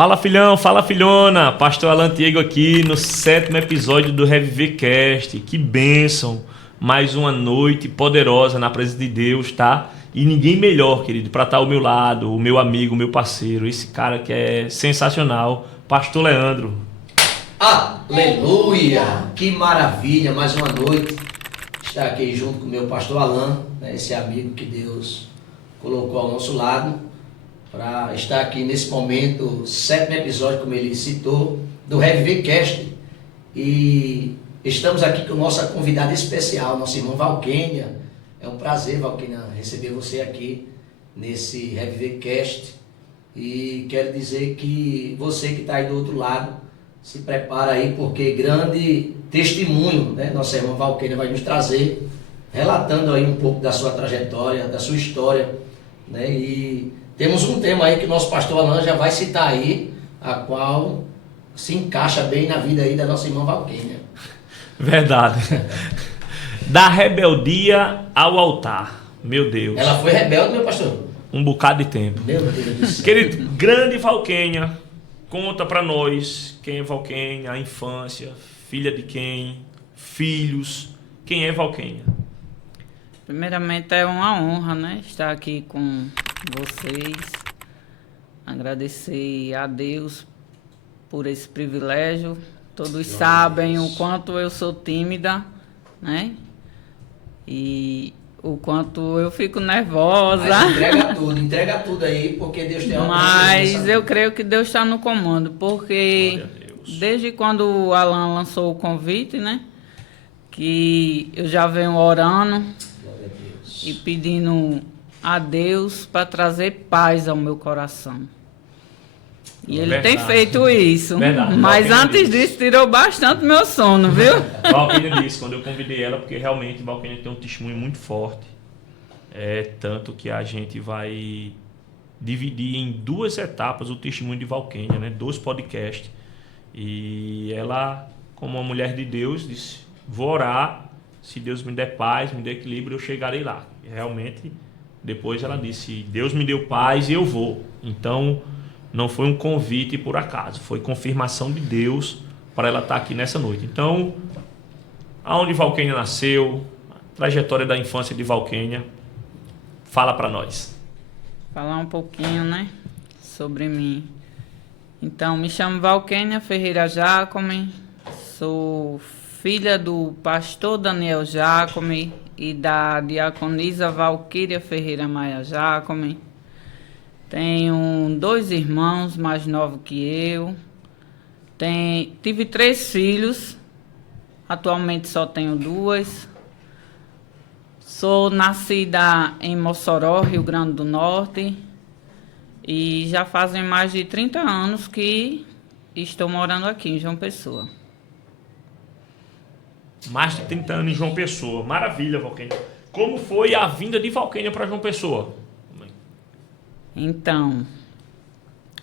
Fala filhão, fala filhona, Pastor Alan Diego aqui no 7º episódio do ReviverCast. Que bênção, mais uma noite poderosa na presença de Deus, tá? E ninguém melhor, querido, para estar ao meu lado, o meu amigo, o meu parceiro, esse cara que é sensacional, Pastor Leandro. Aleluia! Que maravilha, mais uma noite estar aqui junto com o meu pastor Alan, né, esse amigo que Deus colocou ao nosso lado, para estar aqui nesse momento, 7º episódio, como ele citou, do ReviverCast. E estamos aqui com nossa convidada especial, nosso irmão Valquênia. É um prazer, Valquênia, receber você aqui nesse ReviverCast. E quero dizer que você que está aí do outro lado, se prepara aí, porque grande testemunho, né, nossa irmã Valquênia vai nos trazer, relatando aí um pouco da sua trajetória, da sua história, né? E temos um tema aí que o nosso pastor Alan já vai citar aí, a qual se encaixa bem na vida aí da nossa irmã Valquênia. Verdade. Da rebeldia ao altar. Meu Deus. Ela foi rebelde, meu pastor? Um bocado de tempo. Meu Deus do céu. Querido, grande Valquênia, conta pra nós quem é Valquênia, a infância, filha de quem, filhos, quem é Valquênia? Primeiramente é uma honra, né, estar aqui com vocês, agradecer a Deus por esse privilégio. Todos sabem o quanto eu sou tímida, né, e o quanto eu fico nervosa. Mas entrega tudo aí, porque Deus tem uma Mas eu creio que Deus está no comando, porque desde quando o Alan lançou o convite, né, que eu já venho orando e pedindo a Deus para trazer paz ao meu coração. E ele tem feito isso. Verdade. Mas Valquênia antes disso, tirou bastante meu sono, viu? Valquênia disse, quando eu convidei ela, porque realmente Valquênia tem um testemunho muito forte. Tanto que a gente vai dividir em 2 etapas o testemunho de Valquênia, né? 2 podcasts. E ela, como uma mulher de Deus, disse, vou orar, se Deus me der paz, me der equilíbrio, eu chegarei lá. E realmente, depois ela disse, Deus me deu paz e eu vou. Então, não foi um convite por acaso, foi confirmação de Deus para ela estar aqui nessa noite. Então, aonde Valquênia nasceu, a trajetória da infância de Valquênia, fala para nós. Falar um pouquinho, né, sobre mim. Então, me chamo Valquênia Ferreira Jacome, sou filha do pastor Daniel Jacome e da diaconisa Valquíria Ferreira Maia Jacome. Tenho 2 irmãos mais novos que eu. Tive 3 filhos, atualmente só tenho 2. Sou nascida em Mossoró, Rio Grande do Norte, e já fazem mais de 30 anos que estou morando aqui em João Pessoa. Mais de 30 anos em João Pessoa. Maravilha, Valquênia. Como foi a vinda de Valquênia para João Pessoa? Então,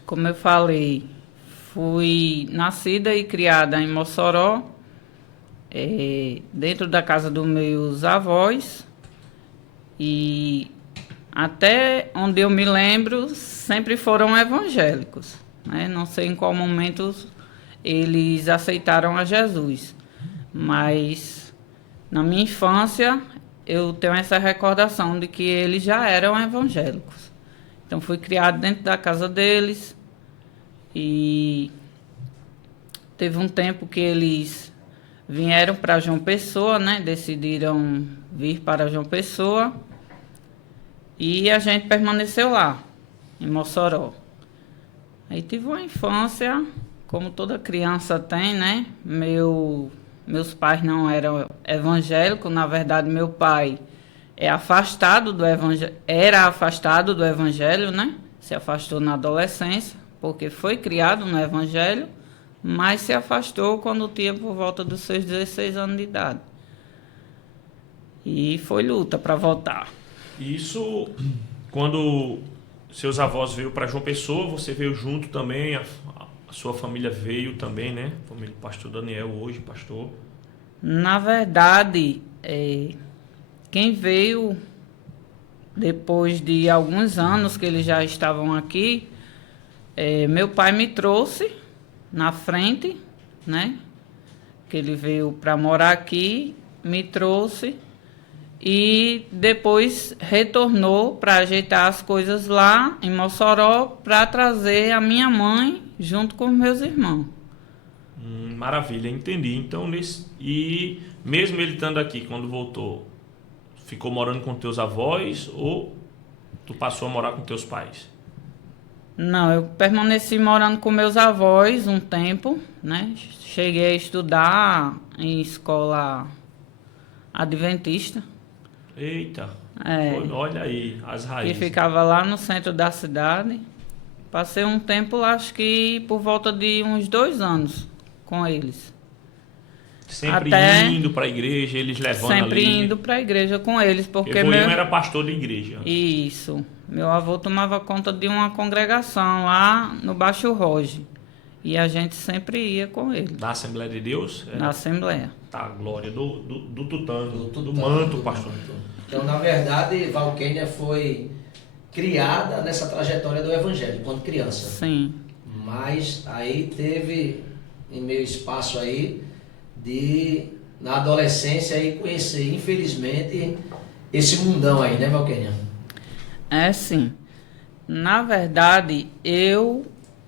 como eu falei, fui nascida e criada em Mossoró, dentro da casa dos meus avós, e até onde eu me lembro, sempre foram evangélicos, né? Não sei em qual momento eles aceitaram a Jesus, mas na minha infância eu tenho essa recordação de que eles já eram evangélicos. Então, fui criado dentro da casa deles e teve um tempo que eles vieram para João Pessoa, né? Decidiram vir para João Pessoa e a gente permaneceu lá, em Mossoró. Aí tive uma infância, como toda criança tem, né? Meus pais não eram evangélicos, na verdade, meu pai era afastado do evangelho, né? Se afastou na adolescência, porque foi criado no evangelho, mas se afastou quando tinha por volta dos seus 16 anos de idade. E foi luta para voltar. Isso, quando seus avós veio para João Pessoa, você veio junto também, a sua família veio também, né? A família do pastor Daniel hoje, pastor. Na verdade, quem veio depois de alguns anos que eles já estavam aqui Meu pai me trouxe na frente, né? Que ele veio para morar aqui, me trouxe e depois retornou para ajeitar as coisas lá em Mossoró para trazer a minha mãe junto com meus irmãos. Maravilha, entendi. Então, e mesmo ele estando aqui, quando voltou, ficou morando com teus avós ou tu passou a morar com teus pais? Não, eu permaneci morando com meus avós um tempo, né? Cheguei a estudar em escola adventista. Eita, É, olha aí as que raízes. ficava lá no centro da cidade. Passei um tempo, acho que por volta de uns 2 anos com eles. Sempre Até indo para a igreja, eles levando sempre ali. indo para a igreja com eles, porque Porque Voinho era pastor de igreja. Isso. Meu avô tomava conta de uma congregação lá no Baixo Roge. E a gente sempre ia com ele. Da Assembleia de Deus? Na Assembleia. Tá, glória. Do tutano, Do manto, pastor. Então, na verdade, Valquênia foi criada nessa trajetória do Evangelho, quando criança. Sim. Mas aí teve, em meio espaço aí, na adolescência, aí conhecer, infelizmente, esse mundão aí, né, Valquênia? É sim. Na verdade, eu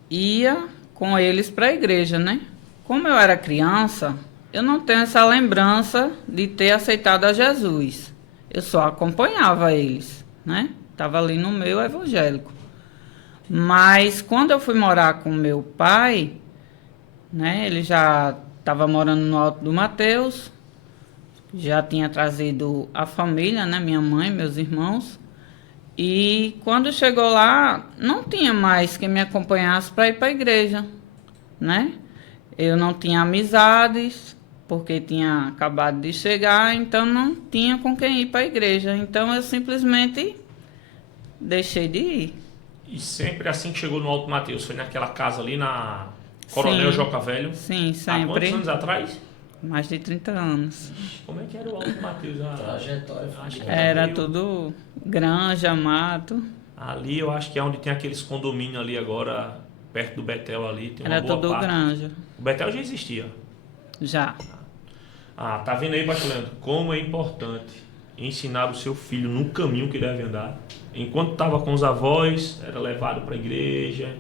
ia com eles para a igreja, né? Como eu era criança, eu não tenho essa lembrança de ter aceitado a Jesus. Eu só acompanhava eles, né? Estava ali no meio evangélico. Mas quando eu fui morar com meu pai, né? Ele já estava morando no Alto do Mateus, já tinha trazido a família, né? Minha mãe, meus irmãos. E quando chegou lá, não tinha mais quem me acompanhasse para ir para a igreja, né? Eu não tinha amizades, porque tinha acabado de chegar, então não tinha com quem ir para a igreja. Então eu simplesmente deixei de ir. E sempre assim que chegou no Alto Mateus, foi naquela casa ali na Coronel Sim. Joca Velho? Sim, Há quantos sempre. anos atrás? Mais de 30 anos. Como é que era o Alto Mateus? Trajetória. Acho que Era meio- tudo granja, mato. Ali eu acho que é onde tem aqueles condomínios ali agora, perto do Betel ali, tem uma Era boa tudo parte. granja. O Betel já existia. Já. Ah, tá vendo aí, pastor Leandro, como é importante ensinar o seu filho no caminho que deve andar. Enquanto estava com os avós, era levado para a igreja,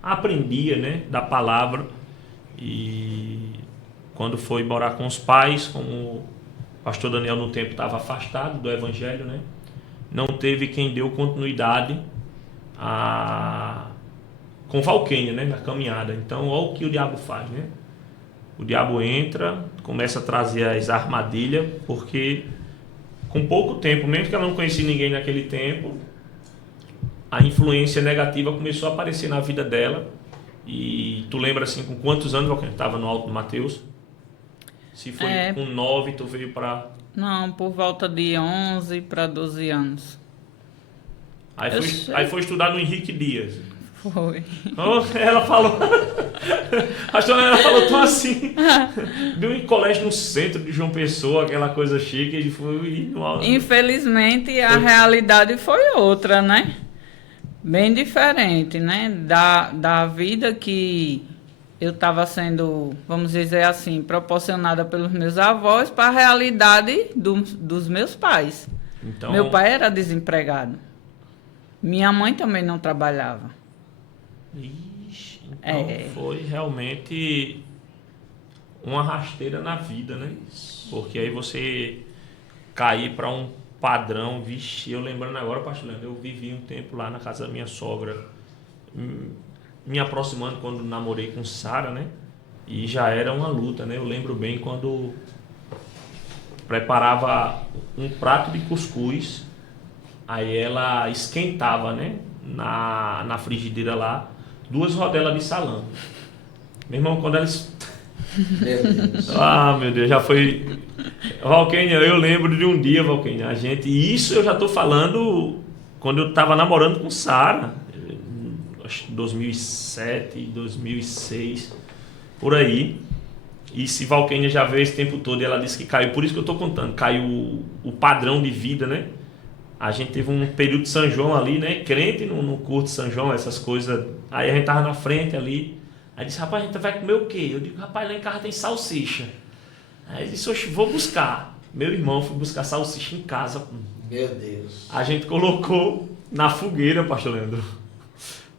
aprendia, né, da palavra. E quando foi morar com os pais, como o pastor Daniel no tempo estava afastado do evangelho, né, não teve quem deu continuidade com Valquênia, né, na caminhada. Então, olha o que o diabo faz, né? O diabo entra, começa a trazer as armadilhas, porque com pouco tempo, mesmo que ela não conhecia ninguém naquele tempo, a influência negativa começou a aparecer na vida dela. E tu lembra assim, com quantos anos você estava no Alto do Mateus? Se foi com 9, tu veio para... Não, por volta de 11 para 12 anos. Aí foi estudar no Henrique Dias. Foi. Oh, ela falou... ela falou tão assim. Deu em colégio no centro de João Pessoa, aquela coisa chique, e foi no... Infelizmente, a realidade foi outra, né? Bem diferente, né? Da vida que eu estava sendo, vamos dizer assim, proporcionada pelos meus avós para a realidade dos meus pais. Então, Meu pai era desempregado. Minha mãe também não trabalhava. Ixi, então foi realmente uma rasteira na vida, né? Porque aí você cair para um padrão, vixe, eu lembrando agora, pastor Leandro, eu vivi um tempo lá na casa da minha sogra, me aproximando quando namorei com Sara, né? E já era uma luta, né? Eu lembro bem quando preparava um prato de cuscuz, aí ela esquentava, né? Na frigideira lá, 2 rodelas de salame. Meu irmão, quando elas... Meu Deus. Ah, meu Deus, já foi... Valquênia, eu lembro de um dia, Valquênia, isso eu já tô falando quando eu tava namorando com Sara, acho que 2007, 2006, por aí. E se Valquênia já veio esse tempo todo e ela disse que caiu, por isso que eu tô contando, caiu o padrão de vida, né? a gente teve um período de São João ali, né? Crente no curto de São João, essas coisas. Aí a gente tava na frente ali. Aí disse, rapaz, a gente vai comer o quê? Eu digo, rapaz, lá em casa tem salsicha. Aí ele disse, oxe, vou buscar. Meu irmão foi buscar salsicha em casa. Meu Deus. A gente colocou na fogueira, pastor Leandro.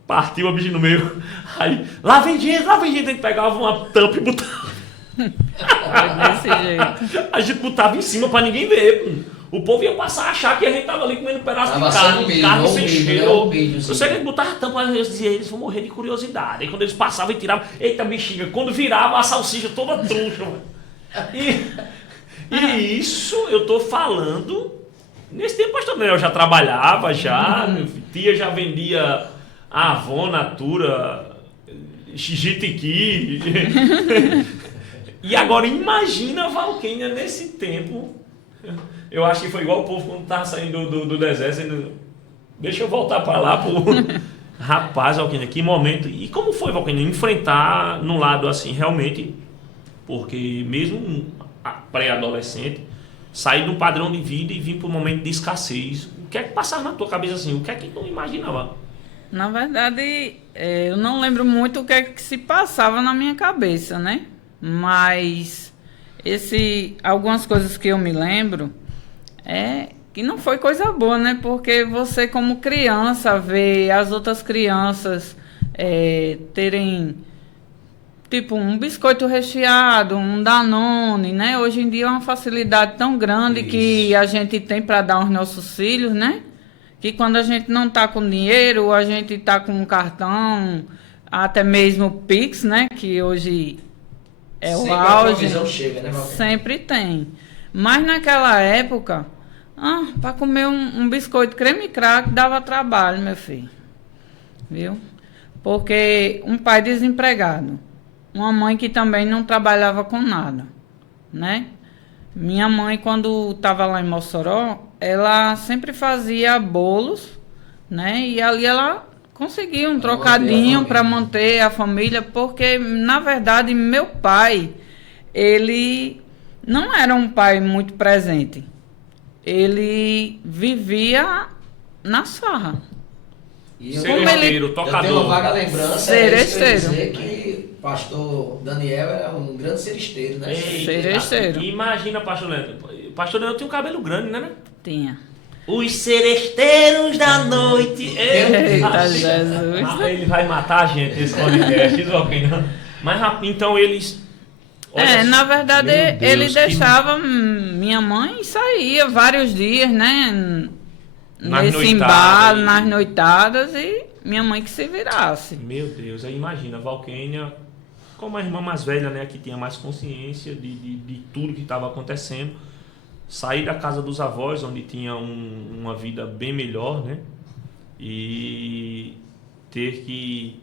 Partiu a bicha no meio. Aí, lá vem gente. A gente pegava uma tampa e botava. Desse jeito. A gente botava em cima pra ninguém ver. O povo ia passar a achar que a gente tava ali comendo um pedaço Tava de carne. sendo milho, Carne não sem milho, cheiro. não milho, Eu sim. sei que eles botavam a tampa, eu dizia, eles vão morrer de curiosidade. Aí quando eles passavam e tiravam, eita bexiga, quando virava a salsicha toda troncha. E isso eu tô falando. Nesse tempo, pastor Daniel já trabalhava, minha tia já vendia Avon, Natura, Jitiqui. E agora imagina a Valquênia nesse tempo. Eu acho que foi igual o povo quando estava saindo do deserto. Deixa eu voltar para lá. Rapaz, Valquênia, que momento. E como foi, Valquênia, enfrentar num lado assim, realmente, porque mesmo pré-adolescente, sair do padrão de vida e vir para um momento de escassez. O que é que passava na tua cabeça assim? O que é que tu imaginava? Na verdade, eu não lembro muito o que é que se passava na minha cabeça, né? Mas algumas coisas que eu me lembro é que não foi coisa boa, né? Porque você, como criança, vê as outras crianças terem, tipo, um biscoito recheado, um Danone, né? Hoje em dia é uma facilidade tão grande Isso. que a gente tem para dar aos nossos filhos, né? Que quando a gente não está com dinheiro, a gente está com um cartão, até mesmo o Pix, né? Que hoje é o A auge. provisão chega, né, Valquênia? Sempre tem. Mas naquela época, para comer um biscoito creme crack dava trabalho, meu filho. Viu? Porque um pai desempregado, uma mãe que também não trabalhava com nada, né? Minha mãe, quando estava lá em Mossoró, ela sempre fazia bolos, né? E ali ela conseguia um trocadinho para manter a família, porque, na verdade, meu pai, ele não era um pai muito presente. Ele vivia na farra. E Seresteiro, eu tocador. tenho uma vaga lembrança, Seresteiro. dizer que o pastor Daniel era um grande seresteiro, né? Seresteiro. Imagina, pastor Leandro. Pastor Leandro tinha um cabelo grande, né? Tinha. Os seresteiros da noite. Eita, Jesus. Ele vai matar a gente, esse podcast. Mas, então, eles... Olha, Na verdade, meu Deus, ele que- deixava minha mãe e saía vários dias, né? Nas Nesse noitadas, embalo, e- nas noitadas, e minha mãe que se virasse. Meu Deus, aí imagina, a Valquênia, como a irmã mais velha, né, que tinha mais consciência de tudo que estava acontecendo, sair da casa dos avós, onde tinha uma vida bem melhor, né, e ter que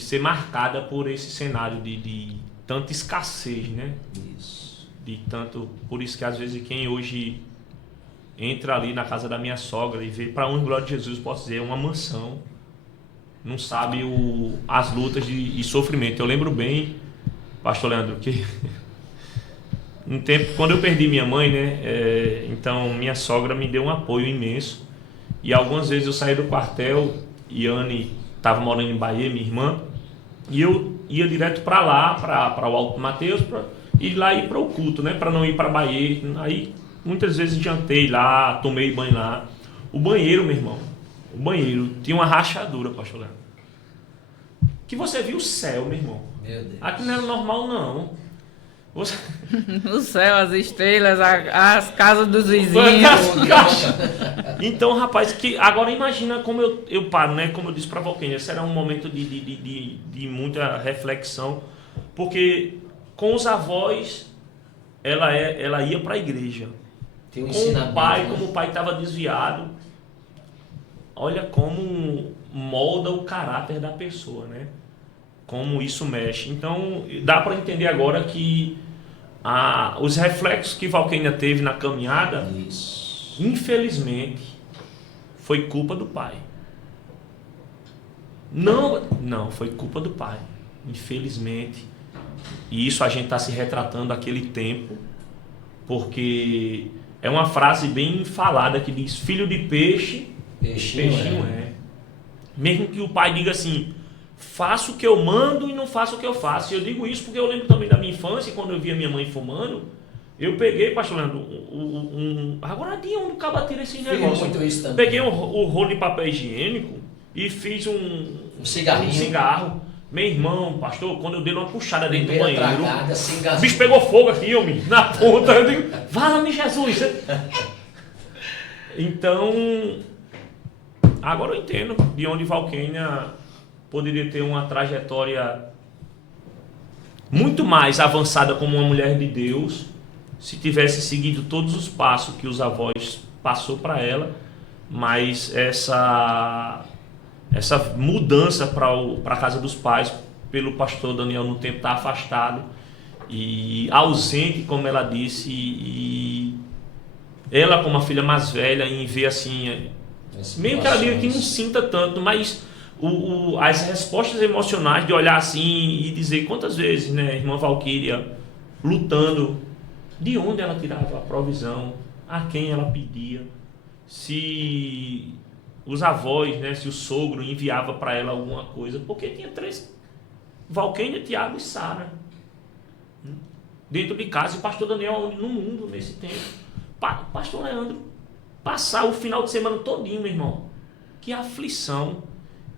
ser marcada por esse cenário de tanta escassez, né, Isso. de tanto, por isso que às vezes quem hoje entra ali na casa da minha sogra e vê, para honra e glória de Jesus, posso dizer, uma mansão, não sabe as lutas e sofrimento. Eu lembro bem, pastor Leandro, que um tempo, quando eu perdi minha mãe, né, então minha sogra me deu um apoio imenso, e algumas vezes eu saí do quartel, e Anne estava morando em Bahia, minha irmã, e eu ia direto para lá, para o Alto Mateus, para ir lá e ir para o culto, né, para não ir para Bahia. Aí muitas vezes jantei lá, tomei banho lá. O banheiro, meu irmão, o banheiro tinha uma rachadura, pastor Leandro, que você viu o céu, meu irmão. Meu Deus. Aqui não era normal, não. Você... O céu, as estrelas, as casas dos vizinhos. Então, rapaz, que agora imagina como eu paro, né? Como eu disse para a Valquênia, será um momento de muita reflexão, porque com os avós ela ia para a igreja. Tem um Com ensinamento, o pai, né? como o pai estava desviado, olha como molda o caráter da pessoa, né? Como isso mexe. Então, dá para entender agora que os reflexos que Valquênia teve na caminhada, Isso. infelizmente, foi culpa do pai. Não, foi culpa do pai. Infelizmente. E isso a gente está se retratando aquele tempo, porque é uma frase bem falada que diz: filho de peixe, peixinho é. Mesmo que o pai diga assim: faço o que eu mando e não faço o que eu faço. Eu digo isso porque eu lembro também da minha infância, quando eu via minha mãe fumando, eu peguei, pastor Leandro, agora de onde o cabo tira esse negócio? Muito isso também. Peguei o rolo de papel higiênico e fiz um cigarro. Meu irmão, pastor, quando eu dei uma puxada dentro do banheiro, o bicho pegou fogo aqui, na ponta. Eu digo: fala-me, Jesus. Então, agora eu entendo de onde Valquênia poderia ter uma trajetória muito mais avançada como uma mulher de Deus, se tivesse seguido todos os passos que os avós passou para ela, mas essa mudança para a casa dos pais, pelo pastor Daniel no tempo estar afastado e ausente, como ela disse, e ela como a filha mais velha, em ver assim, meio que ela diga que não sinta tanto, mas as respostas emocionais de olhar assim e dizer quantas vezes, né, a irmã Valquíria lutando, de onde ela tirava a provisão, a quem ela pedia, se os avós, né, se o sogro enviava para ela alguma coisa, porque tinha 3, Valquênia, Tiago e Sara, dentro de casa, e o pastor Daniel no mundo nesse tempo. Pastor Leandro, passar o final de semana todinho, meu irmão, que aflição.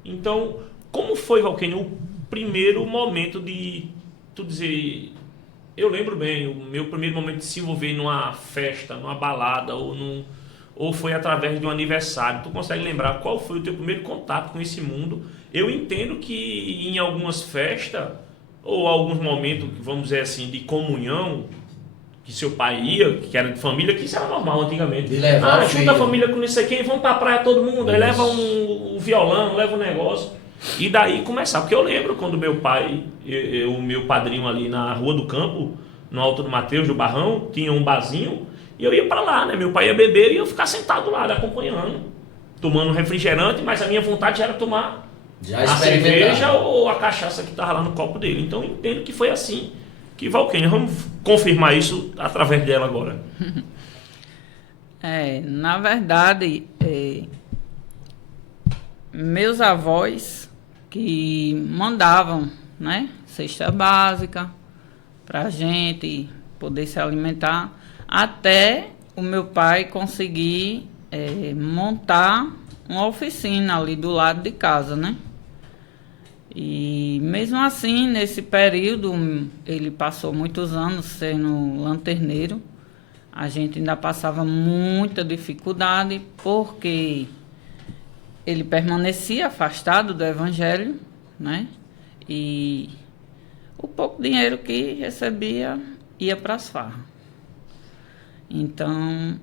Então, como foi, Valquênia, o primeiro momento de tu dizer... Eu lembro bem, o meu primeiro momento de se envolver numa festa, numa balada, ou foi através de um aniversário. Tu consegue lembrar qual foi o teu primeiro contato com esse mundo? Eu entendo que em algumas festas, ou alguns momentos, vamos dizer assim, de comunhão, que seu pai ia, que era de família, que isso era normal antigamente. Junta a família com isso aqui, vamos pra praia todo mundo, aí leva um violão, leva um negócio. E daí começar, porque eu lembro quando meu pai, o meu padrinho ali na Rua do Campo, no Alto do Mateus, do Barrão, tinha um barzinho, e eu ia para lá, né? Meu pai ia beber e eu ficar sentado lá, acompanhando, tomando refrigerante, mas a minha vontade era tomar a cerveja ou a cachaça que estava lá no copo dele. Então eu entendo que foi assim que Valquênia, vamos confirmar isso através dela agora. Na verdade, meus avós que mandavam, né, cesta básica para a gente poder se alimentar, até o meu pai conseguir montar uma oficina ali do lado de casa, né? E mesmo assim, nesse período, ele passou muitos anos sendo lanterneiro. A gente ainda passava muita dificuldade porque ele permanecia afastado do evangelho, né? E o pouco dinheiro que recebia ia para as farras. Então,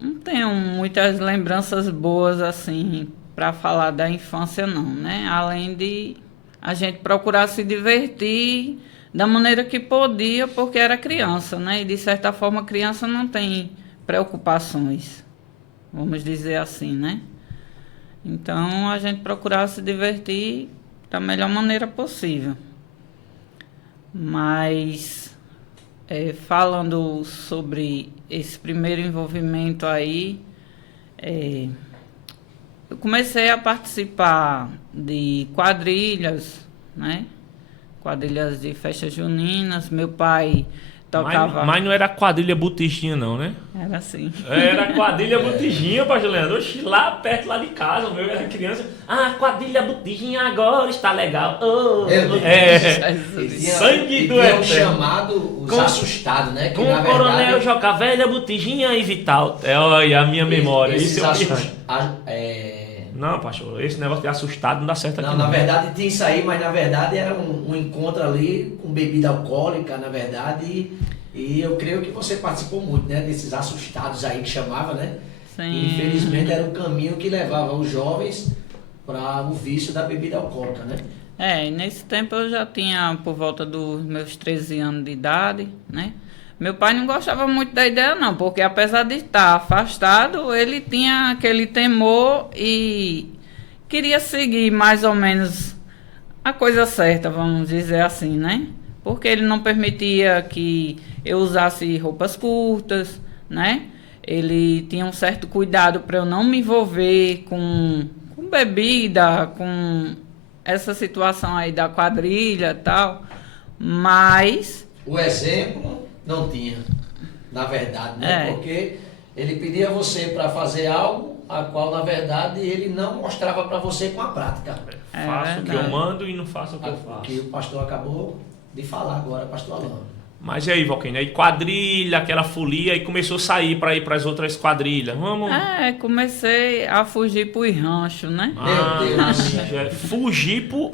não tenho muitas lembranças boas assim para falar da infância, não, né? Além de a gente procurar se divertir da maneira que podia, porque era criança, né? E de certa forma a criança não tem preocupações, vamos dizer assim, né? Então a gente procurava se divertir da melhor maneira possível. Mas falando sobre esse primeiro envolvimento aí, eu comecei a participar de quadrilhas, né? Quadrilhas de festas juninas. Meu pai tocava... Mas não era quadrilha botijinha, não, né? Era assim. Era quadrilha botijinha, pastor Leandro. Oxi, lá perto, lá de casa, o meu era criança. Quadrilha botijinha agora está legal. Sangue do eterno. Chamado os assustados, né? Que, com o Coronel Joca Velha, botijinha e Vital. Olha a minha memória. Isso Não, pastor, esse negócio de assustado não dá certo aqui. Não, na verdade tinha isso aí, mas na verdade era um encontro ali com bebida alcoólica, na verdade, e eu creio que você participou muito, né, desses assustados aí que chamava, né? Sim. E, infelizmente era o caminho que levava os jovens para o vício da bebida alcoólica, né? E nesse tempo eu já tinha por volta dos meus 13 anos de idade, né? Meu pai não gostava muito da ideia, não, porque apesar de estar afastado, ele tinha aquele temor e queria seguir mais ou menos a coisa certa, vamos dizer assim, né? Porque ele não permitia que eu usasse roupas curtas, né? Ele tinha um certo cuidado para eu não me envolver com bebida, com essa situação aí da quadrilha e tal, mas... O exemplo não tinha, na verdade, né? Porque ele pedia você para fazer algo a qual, na verdade, ele não mostrava para você com a prática. Faço o que eu mando e não faço o que eu faço. Que o pastor acabou de falar agora, pastor Alain. Mas e aí, Valquinha? Aí quadrilha, aquela folia, e começou a sair para ir para as outras quadrilhas. Vamos. Comecei a fugir pros ranchos, né? Meu Deus.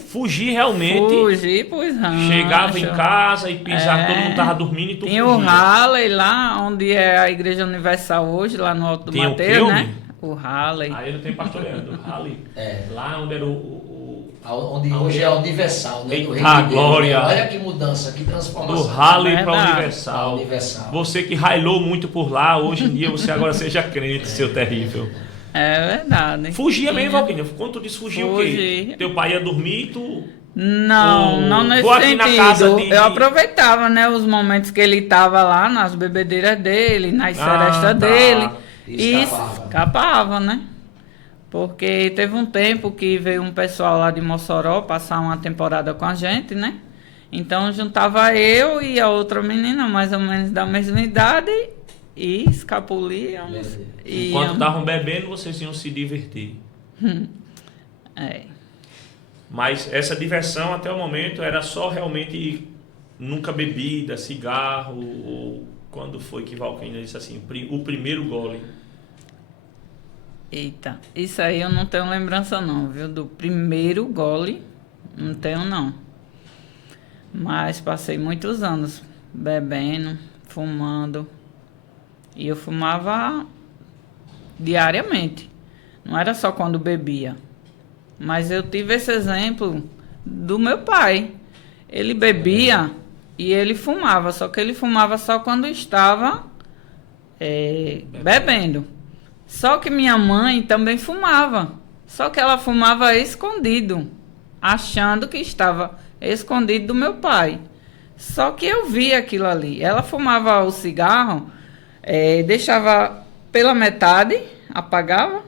Fugir realmente. Fugir pros ranchos. Chegava em casa e pisava, todo mundo tava dormindo e tu Tinha fugia. o Halley lá, onde é a Igreja Universal hoje, lá no Alto do Tem Mateiro, o quê, né? homem? O Halley. Aí não tem pastor Leandro, Halley. Lá onde era Onde hoje é a Universal, né? Do Eita, Reino de Deus, glória. né? Olha que mudança, que transformação. do Halley para Verdade. Universal. Universal. Você que railou muito por lá, hoje em dia você agora seja crente, seu terrível. É verdade. Fugia mesmo, Valquinha? Quando tu disse fugir o quê? Fugi. Teu pai ia dormir e tu... Não nesse vou aqui na casa sentido. de- Eu aproveitava, né, os momentos que ele estava lá nas bebedeiras dele, nas serestas dele. E E escapava. escapava, né? Porque teve um tempo que veio um pessoal lá de Mossoró passar uma temporada com a gente, né? Então juntava eu e a outra menina, mais ou menos da mesma idade, e escapulíamos. Enquanto estavam bebendo, vocês iam se divertir. É. Mas essa diversão até o momento era só realmente nunca bebida, cigarro, ou quando foi que Valquinha disse assim, o primeiro gole. Eita, isso aí eu não tenho lembrança não, viu? Do primeiro gole, não tenho não. Mas passei muitos anos bebendo, fumando. E eu fumava diariamente. Não era só quando bebia. Mas eu tive esse exemplo do meu pai. Ele bebia e ele fumava, só que ele fumava só quando estava bebendo. Só que minha mãe também fumava. Só que ela fumava escondido, achando que estava escondido do meu pai. Só que eu vi aquilo ali. Ela fumava o cigarro, deixava pela metade, apagava,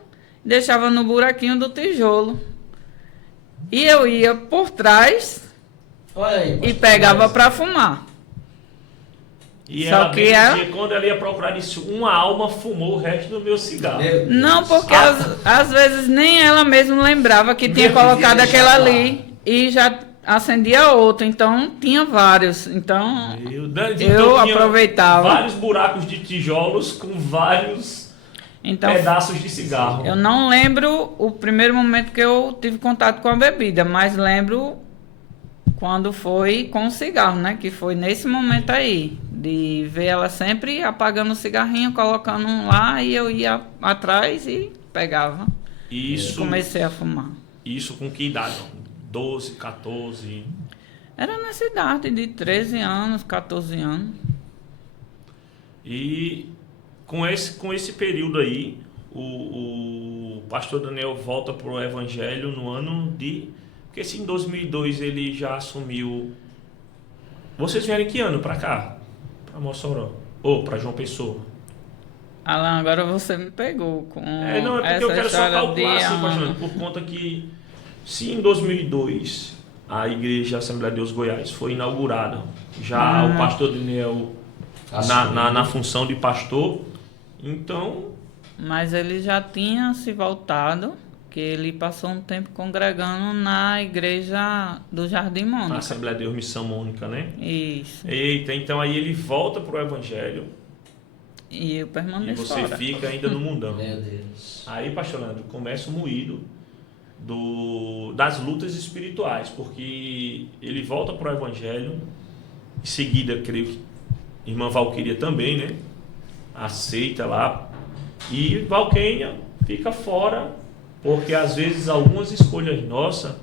deixava no buraquinho do tijolo. E eu ia por trás Olha aí, e pastor, pegava mas- para fumar. E Só ela que bem ela- dizia, quando ela ia procurar, disse, uma alma fumou o resto do meu cigarro. Meu Deus. Não, porque às vezes nem ela mesma lembrava que tinha Meu colocado Deus, aquela deixa lá. ali e já acendia outro. Então tinha vários. Então Eu tinha aproveitava. vários buracos de tijolos com vários Então, pedaços de cigarro. eu não lembro o primeiro momento que eu tive contato com a bebida, mas lembro quando foi com o cigarro, né? Que foi nesse momento aí, de ver ela sempre apagando o cigarrinho, colocando um lá e eu ia atrás e pegava. Isso, Comecei a fumar. isso com que idade? 12, 14... Era nessa idade de 13 anos, 14 anos. E com esse período aí, o pastor Daniel volta para o evangelho no ano de... Porque se em 2002 ele já assumiu... Vocês vieram em que ano para cá? Para Mossoró? Ou para João Pessoa? Alan, agora você me pegou com Não, é porque essa eu quero só história calcular assim, pastor, ano. por conta que se em 2002 a Igreja Assembleia de Deus Goiás foi inaugurada, já o pastor Daniel na função de pastor, então... Mas ele já tinha se voltado, que ele passou um tempo congregando na igreja do Jardim Na Mônica. Assembleia de Deus Missão Mônica, né? Isso. Eita, então aí ele volta pro Evangelho E eu e permaneço você fora. fica ainda no mundão. Meu Deus. Aí, pastor Leandro, começa o moído das lutas espirituais, porque ele volta pro Evangelho, em seguida, creio que irmã Valquíria também, né? Aceita lá, e Valquênia fica fora, porque às vezes algumas escolhas nossas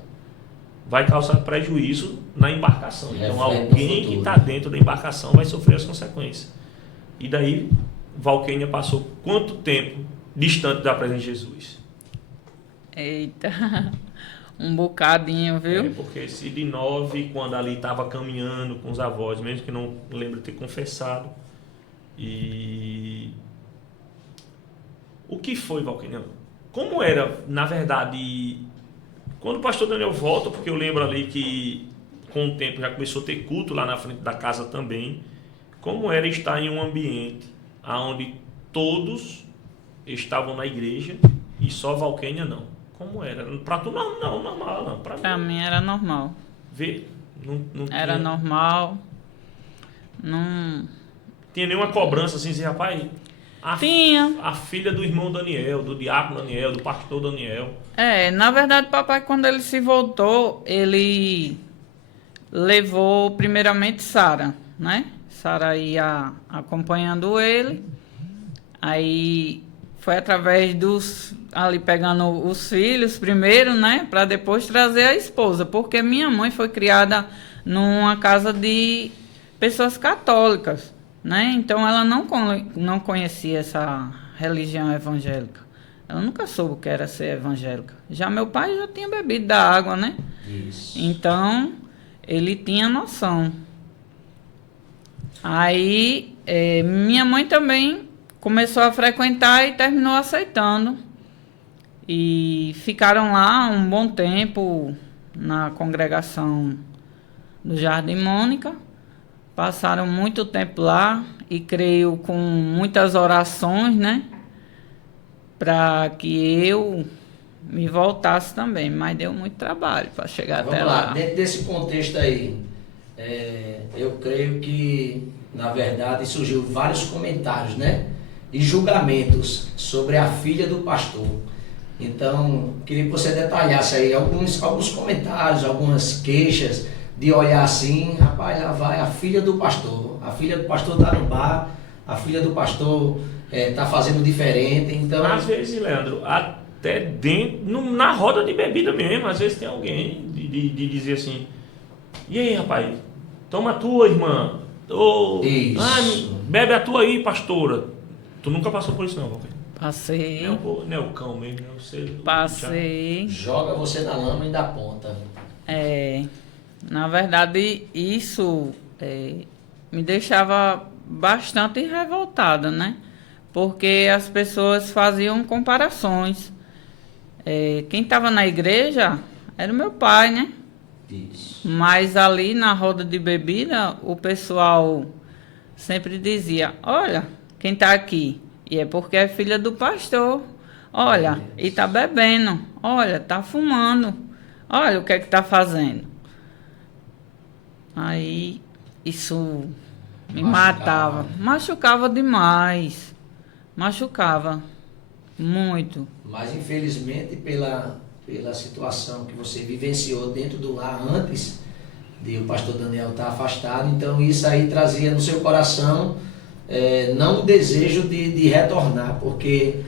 vai causar prejuízo na embarcação. Então Reflete no alguém que futuro. está dentro da embarcação vai sofrer as consequências. E daí Valquênia passou quanto tempo distante da presença de Jesus? Eita, um bocadinho, viu? Porque se de 9, quando ali estava caminhando com os avós, mesmo que não lembro ter confessado, e O que foi, Valquíria? Como era, na verdade, quando o pastor Daniel volta, porque eu lembro ali que com o tempo já começou a ter culto lá na frente da casa também, como era estar em um ambiente onde todos estavam na igreja e só Valquíria não? Como era? Para tu não, normal, não. Para mim era normal. Ver, não Era tinha, normal. Não tinha nenhuma cobrança assim, dizer, rapaz, tinha. a filha do irmão Daniel, do diácono Daniel, do pastor Daniel. Na verdade, papai, quando ele se voltou, ele levou primeiramente Sara, né? Sara ia acompanhando ele. Aí foi através dos ali pegando os filhos primeiro, né, para depois trazer a esposa, porque minha mãe foi criada numa casa de pessoas católicas, né? Então ela não conhecia essa religião evangélica. Ela nunca soube o que era ser evangélica. Já meu pai já tinha bebido da água, né? Isso. Então ele tinha noção. Aí minha mãe também começou a frequentar e terminou aceitando. E ficaram lá um bom tempo na congregação do Jardim Mônica. Passaram muito tempo lá e creio com muitas orações, né? Para que eu me voltasse também. Mas deu muito trabalho para chegar até lá. Vamos lá, dentro desse contexto aí, eu creio que, na verdade, surgiu vários comentários, né? E julgamentos sobre a filha do pastor. Então, queria que você detalhasse aí alguns comentários, algumas queixas, de olhar assim, rapaz, lá vai a filha do pastor está no bar, a filha do pastor está fazendo diferente, então... Às vezes, Leandro, até dentro, na roda de bebida mesmo, às vezes tem alguém de dizer assim, e aí, rapaz, toma a tua, irmã, bebe a tua aí, pastora. Tu nunca passou por isso não, Valquíria? Passei. Não é o cão mesmo, não sei. Passei. Joga você na lama e dá ponta. Na verdade, isso me deixava bastante revoltada, né? Porque as pessoas faziam comparações. Quem estava na igreja era o meu pai, né? Isso. Mas ali na roda de bebida, o pessoal sempre dizia, olha, quem está aqui? E é porque é filha do pastor. Olha, e está bebendo. Olha, está fumando. Olha o que é que está fazendo. Aí isso me matava. Machucava demais. Machucava muito. Mas infelizmente pela situação que você vivenciou dentro do lar antes de o pastor Daniel estar afastado, então isso aí trazia no seu coração não o desejo de retornar, porque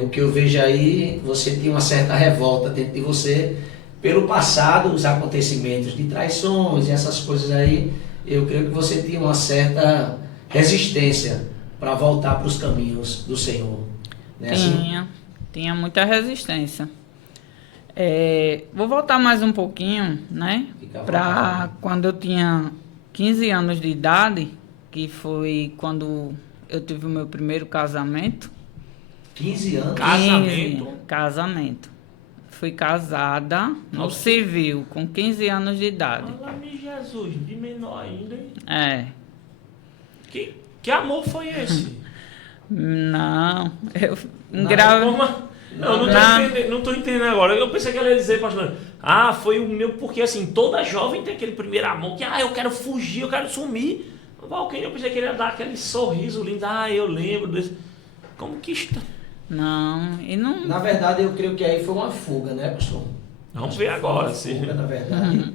o que eu vejo aí, você tinha uma certa revolta dentro de você pelo passado, os acontecimentos de traições e essas coisas aí. Eu creio que você tinha uma certa resistência para voltar para os caminhos do Senhor. Né? Tinha muita resistência. Vou voltar mais um pouquinho, né? Para quando eu tinha 15 anos de idade, que foi quando eu tive o meu primeiro casamento. 15 anos? Casamento. Fui casada no civil, com 15 anos de idade. Fala-me, Jesus, de menor ainda. Que amor foi esse? Não, eu não tô entendendo agora. Eu pensei que ela ia dizer, pastor, foi o meu, porque assim, toda jovem tem aquele primeiro amor que, eu quero fugir, eu quero sumir. Valquíria, eu pensei que ele ia dar aquele sorriso lindo, eu lembro desse. Como que está? Não. Na verdade, eu creio que aí foi uma fuga, né, pastor? Vamos ver agora. Fuga, na verdade.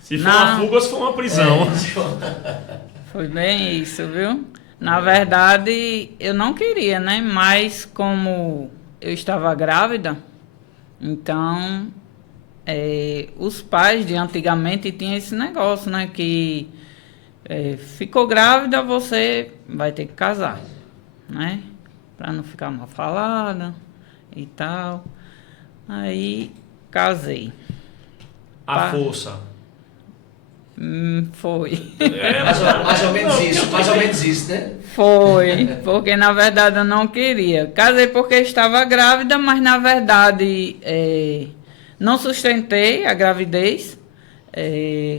Se for uma fuga ou se for uma prisão. Foi bem isso, viu? Na verdade, eu não queria, né? Mas como eu estava grávida, então os pais de antigamente tinham esse negócio, né? Que ficou grávida, você vai ter que casar, né? Para não ficar mal falada e tal. Aí casei. A força. Foi. Mais ou menos isso, mais ou menos isso, né? Foi, porque na verdade eu não queria. Casei porque estava grávida, mas na verdade não sustentei a gravidez.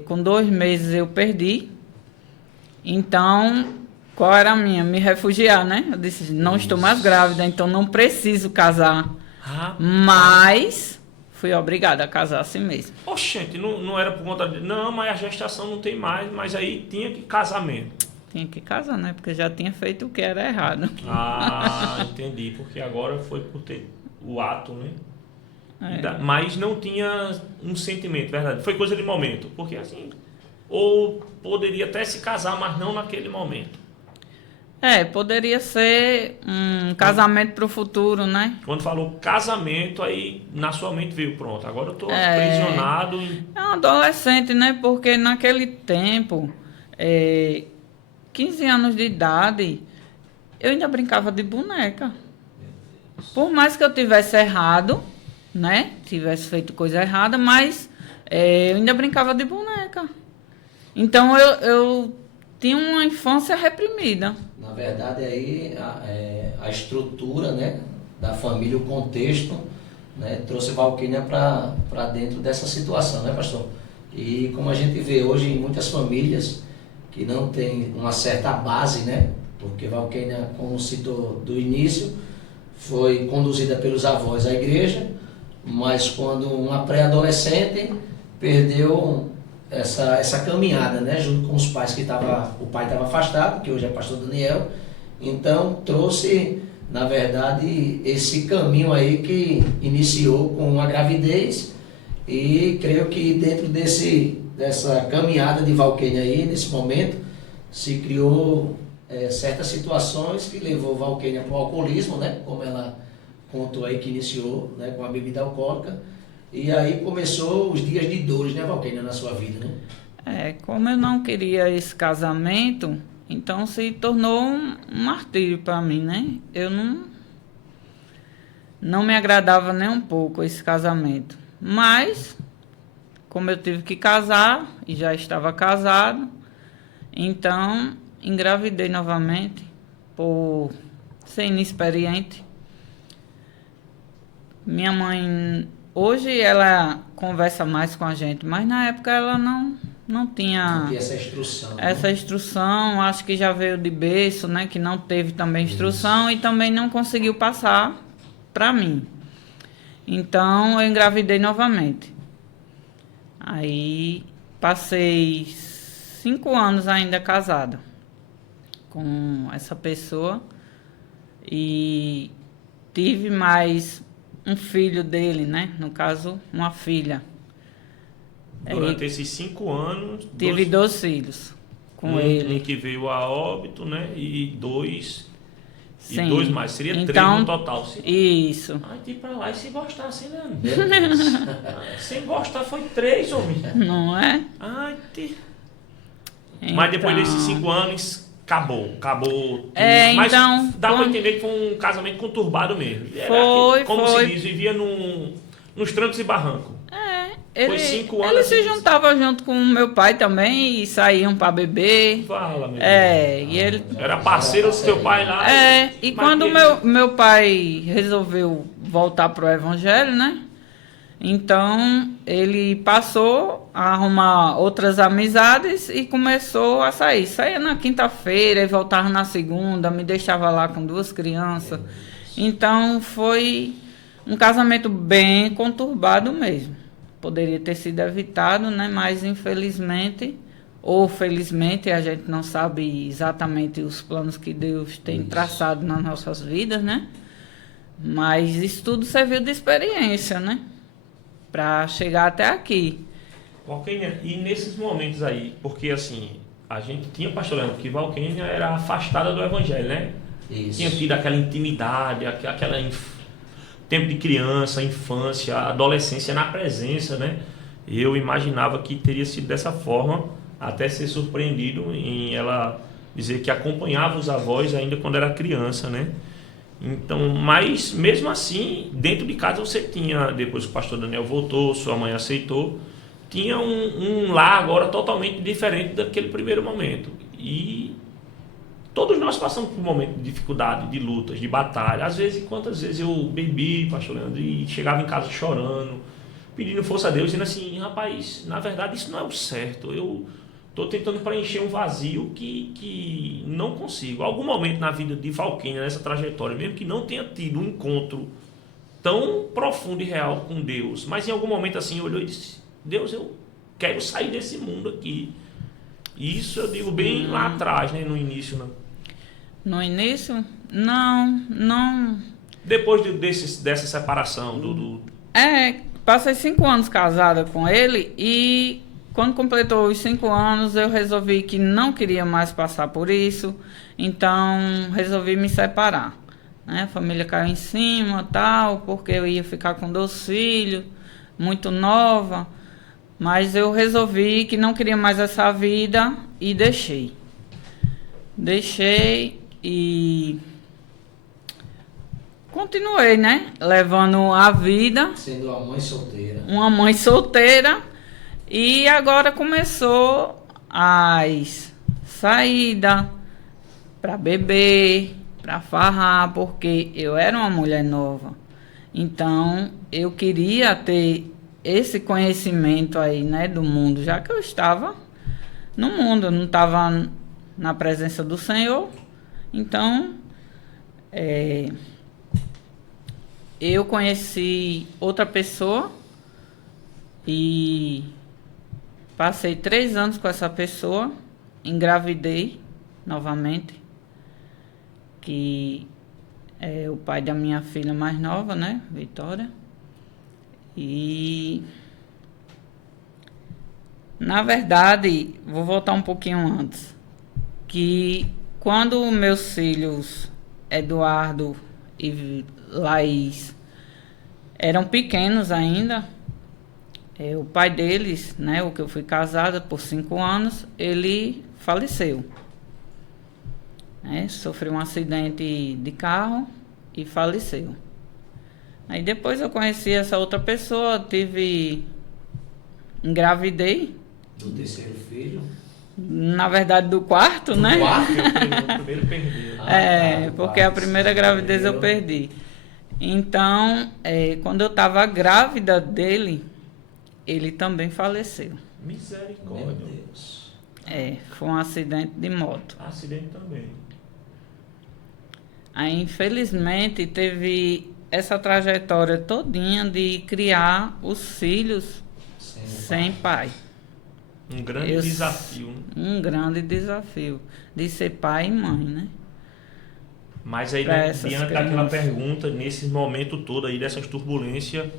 Com 2 meses eu perdi. Então, qual era a minha? Me refugiar, né? Eu disse, não estou mais grávida, então não preciso casar. Mas fui obrigada a casar assim mesmo. Oxente, não era por conta de... Não, mas a gestação não tem mais, mas aí tinha que casar mesmo. Tinha que casar, né? Porque já tinha feito o que era errado. Ah, entendi. Porque agora foi por ter o ato, né? Mas não tinha um sentimento, verdade. Foi coisa de momento. Porque assim... Ou poderia até se casar, mas não naquele momento. Poderia ser um casamento para o futuro, né? Quando falou casamento, aí na sua mente veio, pronto, agora eu estou aprisionado. É um adolescente, né? Porque naquele tempo, 15 anos de idade, eu ainda brincava de boneca. Por mais que eu tivesse errado, né? Tivesse feito coisa errada, mas eu ainda brincava de boneca. Então eu tinha uma infância reprimida. Na verdade, aí a estrutura, né, da família, o contexto, né, trouxe Valquínia para dentro dessa situação, né, pastor? E como a gente vê hoje em muitas famílias que não tem uma certa base, né, porque Valquínia, como citou do início, foi conduzida pelos avós à igreja, mas quando uma pré-adolescente perdeu essa caminhada, né, junto com os pais o pai estava afastado, que hoje é pastor Daniel, então trouxe, na verdade, esse caminho aí que iniciou com a gravidez, e creio que dentro dessa caminhada de Valquínia aí, nesse momento, se criou certas situações que levou Valquínia para o alcoolismo, né, como ela contou aí que iniciou, né, com a bebida alcoólica. E aí começou os dias de dores, né, Valquínia, na sua vida, né? Como eu não queria esse casamento, então se tornou um martírio para mim, né? Eu não me agradava nem um pouco esse casamento. Mas, como eu tive que casar, e já estava casado, então engravidei novamente, por ser inexperiente. Minha mãe... Hoje ela conversa mais com a gente, mas na época ela não tinha essa instrução. Essa instrução, acho que já veio de berço, né? Que não teve também instrução. Isso. E também não conseguiu passar para mim. Então eu engravidei novamente. Aí passei 5 anos ainda casada com essa pessoa e tive mais um filho dele, né? No caso, uma filha. Durante esses 5 anos... Tive 2 filhos com ele. Um que veio a óbito, né? E 2... Sim. E 2 mais. Seria 3 no total. Isso. Ai, de pra lá e se gostasse, né? Sem gostar foi 3, homem. Não é? Ai, Mas depois desses 5 anos... Acabou. Mas então... dá pra entender que foi um casamento conturbado mesmo. Como se diz, vivia nos trancos e barrancos. Ele, foi 5 anos. Ele se juntava junto com o meu pai também e saíam para beber. Fala, meu Deus. E ele... Era parceiro do teu pai lá. E quando meu pai resolveu voltar pro evangelho, né? Então, ele passou a arrumar outras amizades e começou a sair. Saía na quinta-feira e voltava na segunda, me deixava lá com 2 crianças. Então, foi um casamento bem conturbado mesmo. Poderia ter sido evitado, né? Mas, infelizmente, ou felizmente, a gente não sabe exatamente os planos que Deus tem traçado nas nossas vidas, né? Mas isso tudo serviu de experiência, né? Para chegar até aqui. Valquínia, e nesses momentos aí, porque assim, a gente tinha, pastor Leandro, que Valquínia era afastada do evangelho, né? Isso. Tinha tido aquela intimidade, tempo de criança, infância, adolescência na presença, né? Eu imaginava que teria sido dessa forma, até ser surpreendido em ela dizer que acompanhava os avós ainda quando era criança, né? Então, mas mesmo assim, dentro de casa você tinha, depois que o pastor Daniel voltou, sua mãe aceitou, tinha um lar agora totalmente diferente daquele primeiro momento. E todos nós passamos por um momento de dificuldade, de lutas, de batalha. Às vezes, quantas vezes eu bebi, pastor Leandro, e chegava em casa chorando, pedindo força a Deus, dizendo assim, rapaz, na verdade isso não é o certo. Eu estou tentando preencher um vazio que não consigo. Algum momento na vida de Valquênia, nessa trajetória, mesmo que não tenha tido um encontro tão profundo e real com Deus, mas em algum momento assim olhou e disse, Deus, eu quero sair desse mundo aqui. E isso eu digo bem lá atrás, né, no início. Né? No início? Não. Depois dessa separação Passei 5 anos casada com ele e quando completou os 5 anos eu resolvi que não queria mais passar por isso, então resolvi me separar. Né? A família caiu em cima, tal, porque eu ia ficar com 2 filhos, muito nova, mas eu resolvi que não queria mais essa vida e deixei. Deixei e continuei, né? Levando a vida. Sendo uma mãe solteira. Uma mãe solteira. E agora começou as saídas para beber, para farrar, porque eu era uma mulher nova. Então, eu queria ter esse conhecimento aí, né, do mundo, já que eu estava no mundo, eu não estava na presença do Senhor. Então, eu conheci outra pessoa e passei 3 anos com essa pessoa, engravidei novamente, que é o pai da minha filha mais nova, né, Vitória. E, na verdade, vou voltar um pouquinho antes, que quando meus filhos, Eduardo e Laís, eram pequenos ainda, o pai deles, né, o que eu fui casada por 5 anos, ele faleceu. Sofreu um acidente de carro e faleceu. Aí depois eu conheci essa outra pessoa, engravidei. Do terceiro filho? Na verdade, do quarto, né? Do quarto? O primeiro perdeu. Porque a primeira gravidez eu perdi. Então, quando eu estava grávida dele, ele também faleceu. Misericórdia. Meu Deus. Foi um acidente de moto. Acidente também. Aí, infelizmente, teve essa trajetória todinha de criar os filhos sem pai. Um grande desafio. Né? Um grande desafio de ser pai e mãe, né? Mas aí, né, diante daquela pergunta, nesse momento todo aí, dessas turbulências,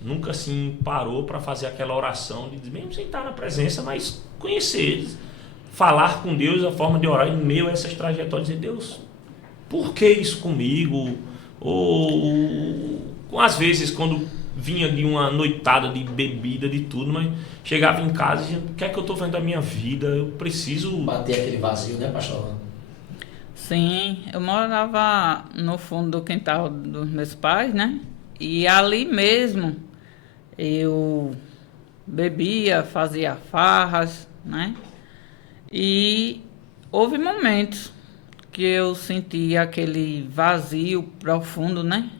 nunca assim parou para fazer aquela oração, de mesmo sem estar na presença, mas conhecer eles, falar com Deus, a forma de orar em meio a essas trajetórias, dizer, Deus, por que isso comigo? Ou às vezes quando vinha de uma noitada de bebida, de tudo, mas chegava em casa e dizia, o que é que eu estou vendo da minha vida? Eu preciso... Bater aquele vazio, né, pastor? Sim, eu morava no fundo do quintal dos meus pais, né? E ali mesmo eu bebia, fazia farras, né? E houve momentos que eu sentia aquele vazio profundo, né?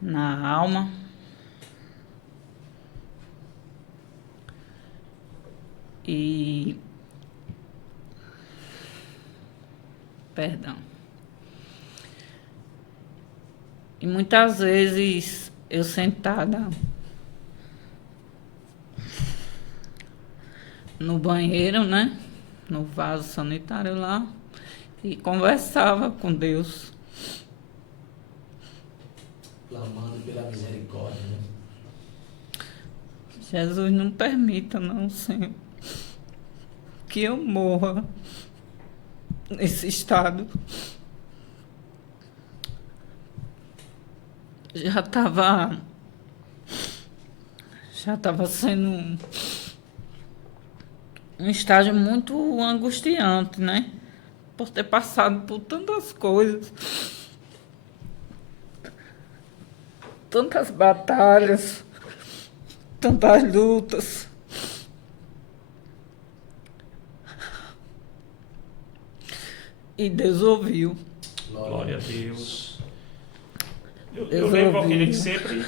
Na alma. E... Perdão. E muitas vezes eu sentada no banheiro, né? No vaso sanitário lá, e conversava com Deus. Clamando pela misericórdia, né? Jesus, não permita, não, Senhor, que eu morra nesse estado. Já estava sendo um estágio muito angustiante, né? Por ter passado por tantas coisas, tantas batalhas, tantas lutas. E Deus ouviu. Glória a Deus. Eu Deus lembro, ouviu. Valquíria, que sempre...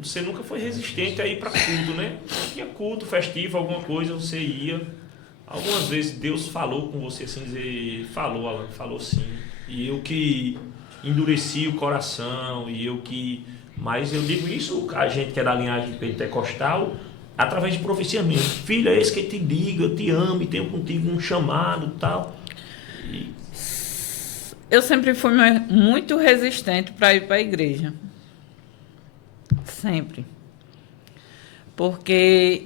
Você nunca foi resistente a ir para culto, né? Tinha culto, festivo, alguma coisa, você ia. Algumas vezes Deus falou com você, assim, dizer... Falou, Alan, falou sim. E eu que endureci o coração, e eu que... Mas eu digo isso, a gente que é da linhagem pentecostal, através de profecia mesmo. Filho, é esse que te digo, eu te amo e tenho contigo um chamado e tal. E Eu sempre fui muito resistente para ir para a igreja. Sempre. Porque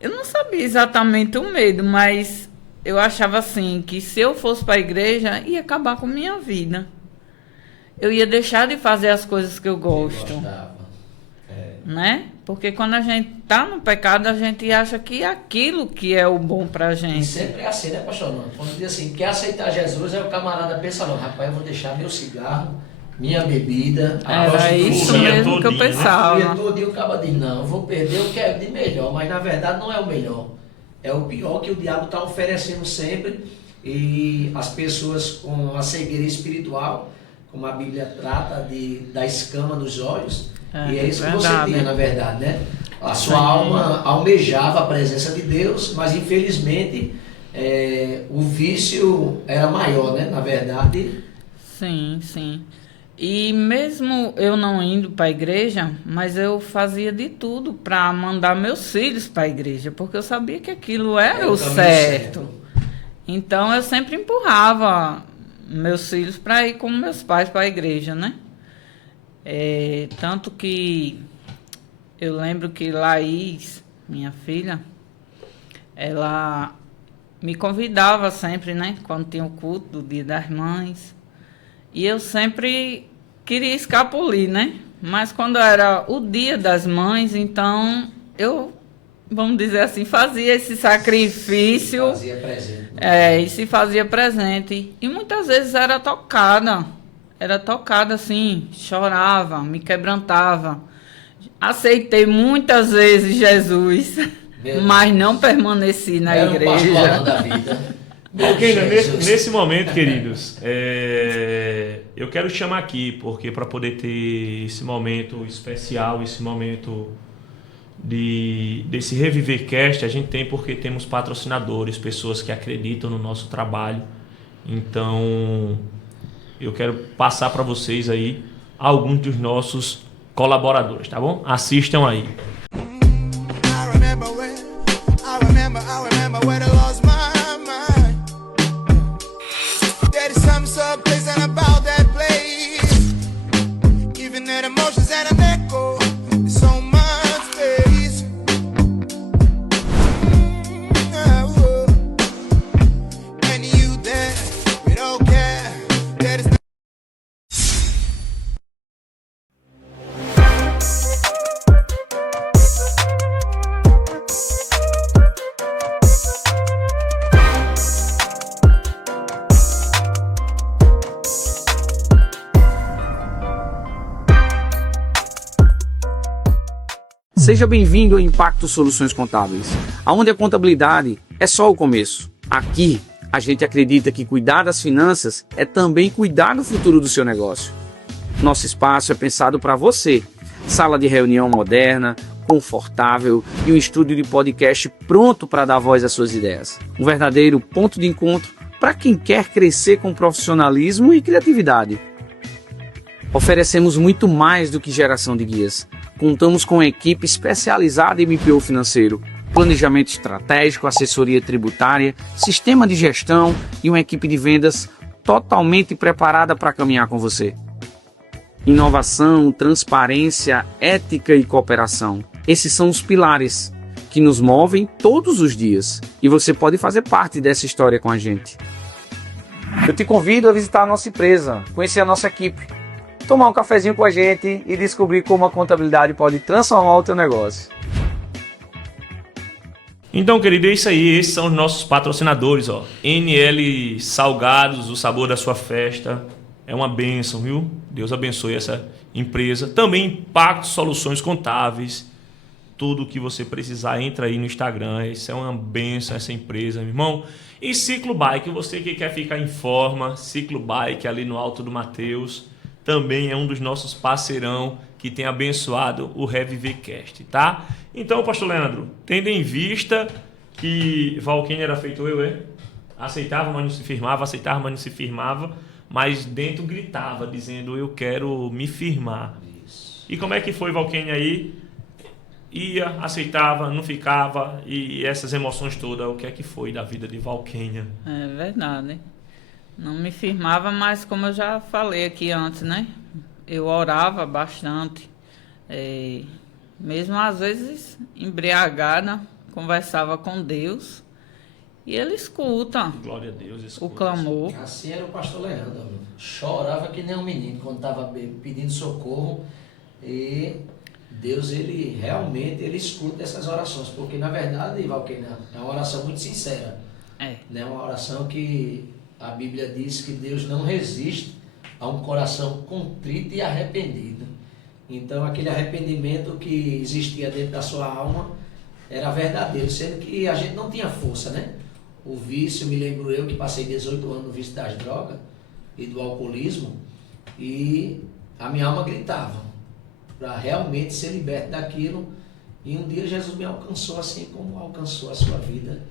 eu não sabia exatamente o medo, mas eu achava assim, que se eu fosse para a igreja, ia acabar com a minha vida. Eu ia deixar de fazer as coisas que eu gosto. Né? Porque quando a gente está no pecado, a gente acha que é aquilo que é o bom pra E gente. sempre é assim, né, pastor? Não. Quando diz assim, quer aceitar Jesus, aí o camarada pensa, não, rapaz, eu vou deixar meu cigarro, minha bebida, a Era prostituição, isso dia mesmo que eu todinho, né? o dia pensava. todo, e o cara diz, não, eu vou perder o que é de melhor, mas na verdade não é o melhor. É o pior que o diabo está oferecendo sempre, e as pessoas com a cegueira espiritual, como a Bíblia trata da escama nos olhos, e é isso que você verdade. tinha, na verdade, né? A sua Sim. alma almejava a presença de Deus, mas infelizmente o vício era maior, né? Na verdade, Sim, sim. E mesmo eu não indo para a igreja, mas eu fazia de tudo para mandar meus filhos para a igreja, porque eu sabia que aquilo era É o o caminho certo. certo. Então eu sempre empurrava meus filhos para ir com meus pais para a igreja, né? Tanto que eu lembro que Laís, minha filha, ela me convidava sempre, né? Quando tinha o culto do Dia das Mães. E eu sempre queria escapulir, né? Mas quando era o Dia das Mães, então eu, vamos dizer assim, fazia esse sacrifício. fazia presente. Né? E se fazia presente. E muitas vezes era tocada. Era tocada assim, chorava, me quebrantava. Aceitei muitas vezes Jesus, Meu mas Deus. não permaneci na Era um pastor Alan igreja. da vida. Porque Jesus. nesse momento, queridos, eu quero chamar aqui, porque para poder ter esse momento especial, esse momento desse Reviver Cast, a gente tem porque temos patrocinadores, pessoas que acreditam no nosso trabalho. Então, eu quero passar para vocês aí alguns dos nossos colaboradores, tá bom? Assistam aí. I remember when I lost my mind. There is something so pleasant about that place. Even that emotions and an echo. There's so much space. And you there, we don't care. There is no Seja bem-vindo ao Impacto Soluções Contábeis, onde a contabilidade é só o começo. Aqui, a gente acredita que cuidar das finanças é também cuidar do futuro do seu negócio. Nosso espaço é pensado para você. Sala de reunião moderna, confortável e um estúdio de podcast pronto para dar voz às suas ideias. Um verdadeiro ponto de encontro para quem quer crescer com profissionalismo e criatividade. Oferecemos muito mais do que geração de guias. Contamos com uma equipe especializada em BPO financeiro, planejamento estratégico, assessoria tributária, sistema de gestão e uma equipe de vendas totalmente preparada para caminhar com você. Inovação, transparência, ética e cooperação. Esses são os pilares que nos movem todos os dias. E você pode fazer parte dessa história com a gente. Eu te convido a visitar a nossa empresa, conhecer a nossa equipe, tomar um cafezinho com a gente e descobrir como a contabilidade pode transformar o teu negócio. Então, querido, é isso aí. Esses são os nossos patrocinadores, ó. NL Salgados, o sabor da sua festa. É uma bênção, viu? Deus abençoe essa empresa. Também Impacto Soluções Contábeis. tudo o que você precisar, entra aí no Instagram. Isso é uma benção, essa empresa, meu irmão. E Ciclo Bike, você que quer ficar em forma, Ciclo Bike ali no Alto do Mateus, também é um dos nossos parceirão que tem abençoado o ReviverCast, tá? Então, pastor Leandro, tendo em vista que Valquênia era feito aceitava, mas não se firmava, aceitava, mas não se firmava, mas dentro gritava, dizendo, eu quero me firmar. Isso. E como é que foi, Valquênia, aí? Ia, aceitava, não ficava, e essas emoções todas, o que é que foi da vida de Valquênia? É verdade. Não me firmava, mas como eu já falei aqui antes, né? Eu orava bastante. Mesmo às vezes embriagada, conversava com Deus. E Ele escuta Glória a Deus, o escuta. clamor. Assim era o pastor Leandro. Chorava que nem um menino quando estava pedindo socorro. E Deus, ele realmente escuta essas orações. Porque, na verdade, Valquênia, é uma oração muito sincera. Né? Uma oração que a Bíblia diz que Deus não resiste a um coração contrito e arrependido. Então, aquele arrependimento que existia dentro da sua alma era verdadeiro, sendo que a gente não tinha força, né? O vício, me lembro eu que passei 18 anos no vício das drogas e do alcoolismo, e a minha alma gritava para realmente ser liberto daquilo. E um dia Jesus me alcançou assim como alcançou a sua vida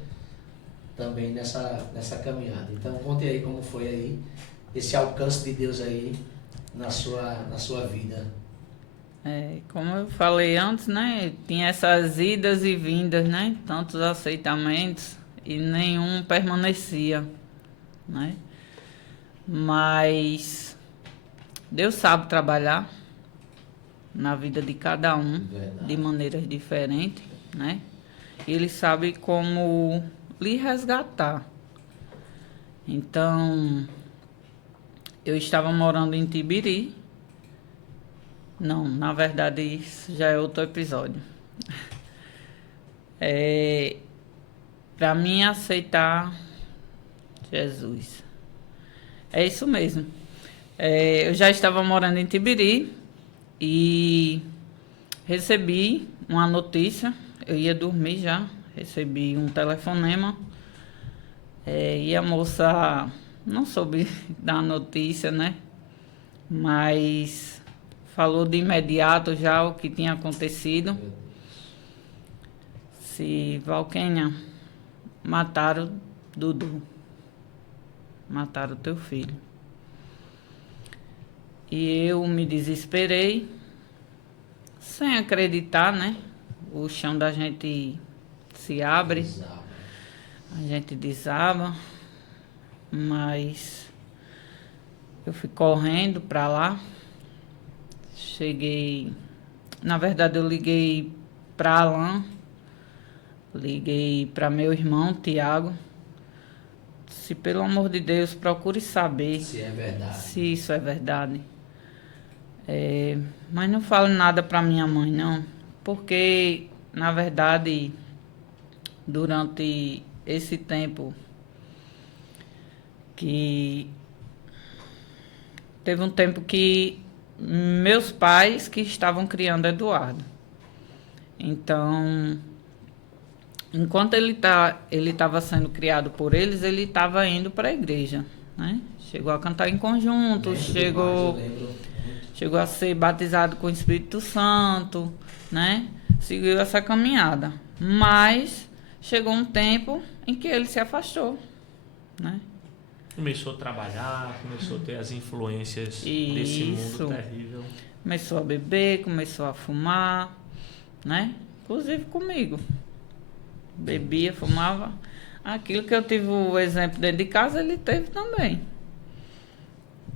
também nessa caminhada. Então conte aí como foi aí esse alcance de Deus aí na sua vida. Como eu falei antes, né? Tinha essas idas e vindas, né? Tantos aceitamentos e nenhum permanecia, né? Mas Deus sabe trabalhar na vida de cada um. Verdade. De maneiras diferentes, né? Ele sabe como lhe resgatar. Então, eu estava morando em Tibiri. Não, na verdade, isso já é outro episódio. Para mim aceitar Jesus. É isso mesmo. Eu já estava morando em Tibiri e recebi uma notícia. Eu ia dormir já. Recebi um telefonema. E a moça não soube dar a notícia, né? Mas falou de imediato já o que tinha acontecido. Se Valquênia, mataram Dudu. Mataram teu filho. E eu me desesperei, sem acreditar, né? O chão da gente se abre, a gente desaba, mas eu fui correndo para lá. Cheguei, na verdade eu liguei para Alain, liguei para meu irmão Tiago. Se pelo amor de Deus, procure saber se é verdade. Se isso é verdade. Mas não fale nada para minha mãe, não. Porque, na verdade, durante esse tempo que... Teve um tempo que meus pais que estavam criando Eduardo. Então, enquanto ele estava sendo criado por eles, ele estava indo para a igreja, né? Chegou a cantar em conjunto, chegou a ser batizado com o Espírito Santo, né? Seguiu essa caminhada. Mas chegou um tempo em que ele se afastou, né? Começou a trabalhar, começou a ter as influências desse mundo terrível. Começou a beber, começou a fumar, né? Inclusive comigo. Bebia, fumava. Aquilo que eu tive o exemplo dentro de casa, ele teve também.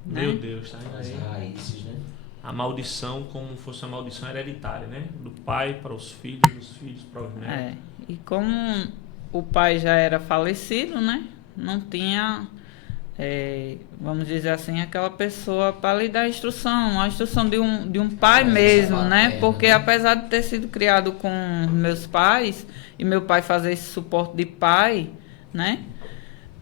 Meu Deus, tá As raízes, né? A maldição, como fosse uma maldição hereditária, né? Do pai para os filhos, dos filhos para os netos. E como o pai já era falecido, né? Não tinha... vamos dizer assim, aquela pessoa para lhe dar a instrução de um pai mesmo, né? Porque apesar de ter sido criado com meus pais, e meu pai fazer esse suporte de pai, né?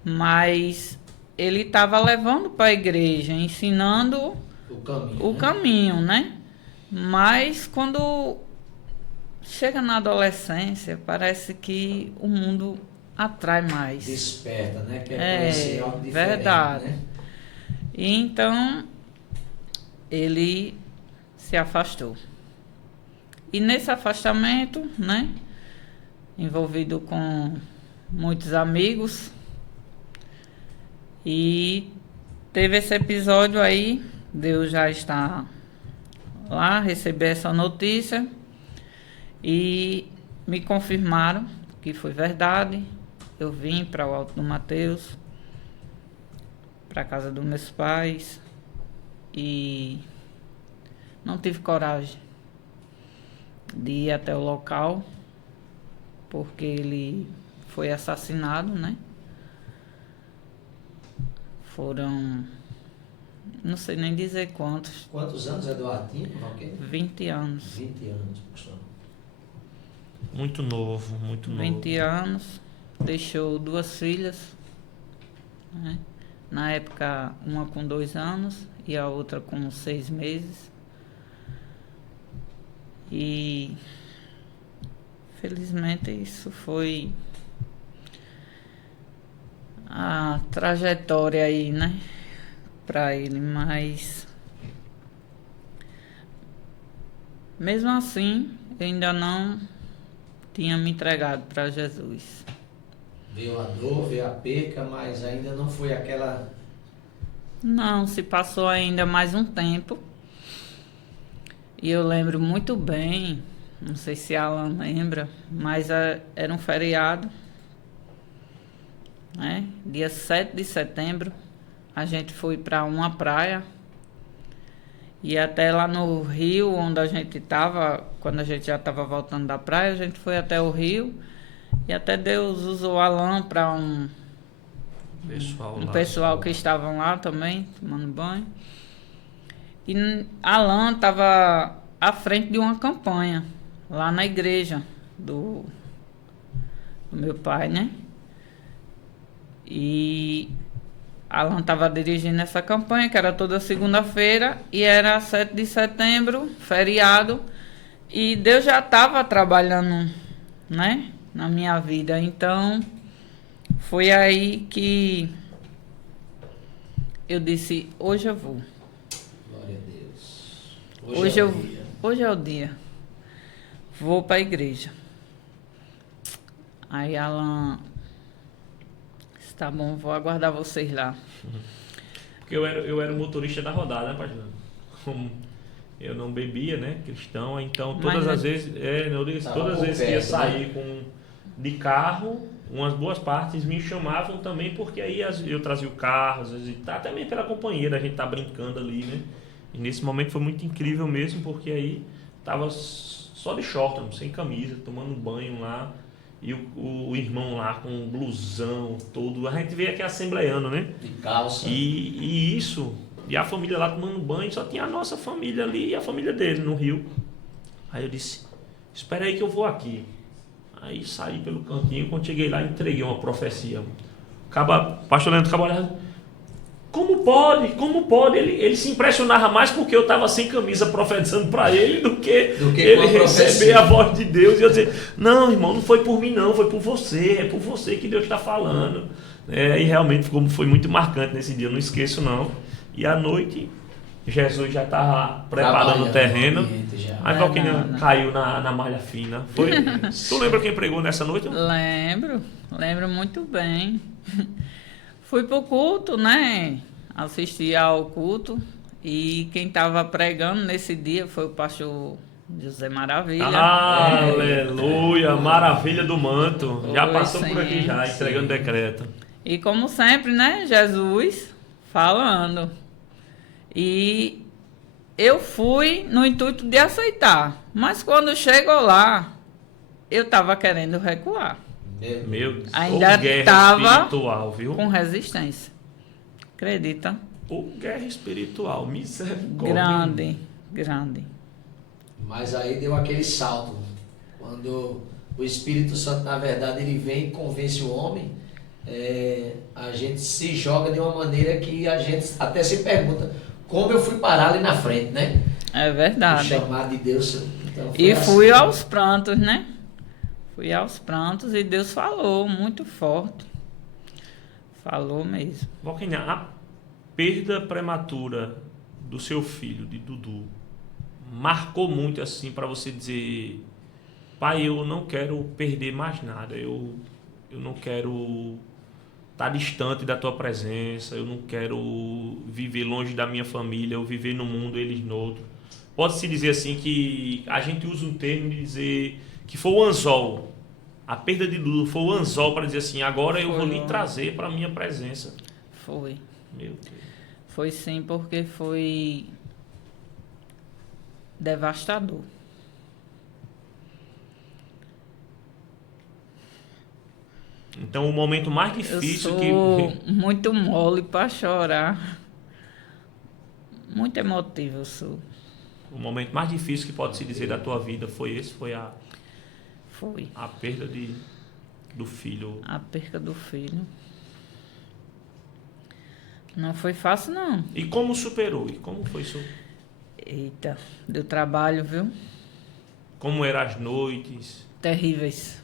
Mas ele estava levando para a igreja, ensinando o caminho, né? Mas quando chega na adolescência, parece que o mundo atrai mais. Desperta, né? Quer É, conhecer algo diferente, verdade. né? E então, ele se afastou. E nesse afastamento, né, envolvido com muitos amigos, e teve esse episódio aí, Deus já está lá, recebi essa notícia e me confirmaram que foi verdade. Eu vim para o Alto do Mateus, para a casa dos meus pais, e não tive coragem de ir até o local, porque ele foi assassinado, né? Foram, não sei nem dizer quantos, Quantos anos Eduardo tinha, Valquíria? 20 anos. 20 anos, pastor. Muito novo, muito novo. 20 anos, deixou 2 filhas, né? Na época, uma com 2 anos e a outra com 6 meses. E felizmente isso foi a trajetória aí, né, para ele, mas mesmo assim eu ainda não tinha me entregado para Jesus. Veio a dor, veio a perca, mas ainda não foi aquela... Não, se passou ainda mais um tempo. E eu lembro muito bem, não sei se Alan lembra, mas era um feriado, né? Dia 7 de setembro, a gente foi para uma praia. E até lá no rio, onde a gente estava, quando a gente já estava voltando da praia, a gente foi até o rio. E até Deus usou Alan para um pessoal que estavam lá também, tomando banho. E Alan estava à frente de uma campanha, lá na igreja do meu pai, né? E Alan estava dirigindo essa campanha, que era toda segunda-feira, e era 7 de setembro, feriado, e Deus já estava trabalhando, né, na minha vida. Então, foi aí que eu disse, hoje eu vou. Glória a Deus. Hoje é o dia. Vou para a igreja. Aí Alan, tá bom, vou aguardar vocês lá. Porque eu era o motorista da rodada, né, pastor? Como eu não bebia, né, cristão, então todas as vezes, todas as vezes que ia sair de carro, umas boas partes me chamavam também, porque aí eu trazia o carro, às vezes, até mesmo pela companhia, a gente tá brincando ali, né? E nesse momento foi muito incrível mesmo, porque aí tava só de short, sem camisa, tomando banho lá, e o irmão lá com um blusão todo, a gente veio aqui assembleando, né? De calça. E isso, e a família lá tomando banho, só tinha a nossa família ali e a família dele no rio. Aí eu disse, espera aí que eu vou aqui. Aí saí pelo cantinho, quando cheguei lá, entreguei uma profecia. Pastor Leandro acabou olhando, como pode? Ele se impressionava mais porque eu estava sem camisa profetizando para ele do que ele receber a voz de Deus e eu dizer, não, irmão, não foi por mim não, foi por você, é por você que Deus está falando. E realmente foi muito marcante nesse dia, eu não esqueço não. E à noite, Jesus já estava preparando o terreno, aí Valquíria caiu na malha fina. Tu lembra quem pregou nessa noite? Lembro muito bem. Fui pro culto, né? Assisti ao culto. E quem estava pregando nesse dia foi o pastor José Maravilha. Aleluia! Maravilha do manto. Já passou por aqui já, entregando decreto. E como sempre, né? Jesus falando. E eu fui no intuito de aceitar. Mas quando chegou lá, eu estava querendo recuar. Meu Deus, ainda estava com resistência. Acredita? Guerra espiritual, misericórdia. Grande. Mas aí deu aquele salto. Quando o Espírito Santo, na verdade, ele vem e convence o homem, a gente se joga de uma maneira que a gente até se pergunta como eu fui parar ali na frente, né? É verdade. O chamado de Deus Então, E assim, fui aos prantos, né? Fui aos prantos e Deus falou muito forte. Falou mesmo. Valquínia, a perda prematura do seu filho, de Dudu, marcou muito assim para você dizer: pai, eu não quero perder mais nada, eu não quero estar distante da tua presença, eu não quero viver longe da minha família, eu viver no mundo, eles no outro. Pode-se dizer assim que a gente usa um termo de dizer que foi o anzol. A perda de Dudu foi o anzol para dizer assim: agora eu vou lhe trazer para a minha presença. Foi. Meu Deus. Foi sim, porque foi devastador. Então o momento mais difícil Eu sou muito mole para chorar. Muito emotiva eu sou. o momento mais difícil que pode se dizer da tua vida foi esse, foi a Foi. perda do filho. A perca do filho. Não foi fácil, não. E como superou? E como foi isso? Eita, deu trabalho, viu? Como eram as noites? Terríveis.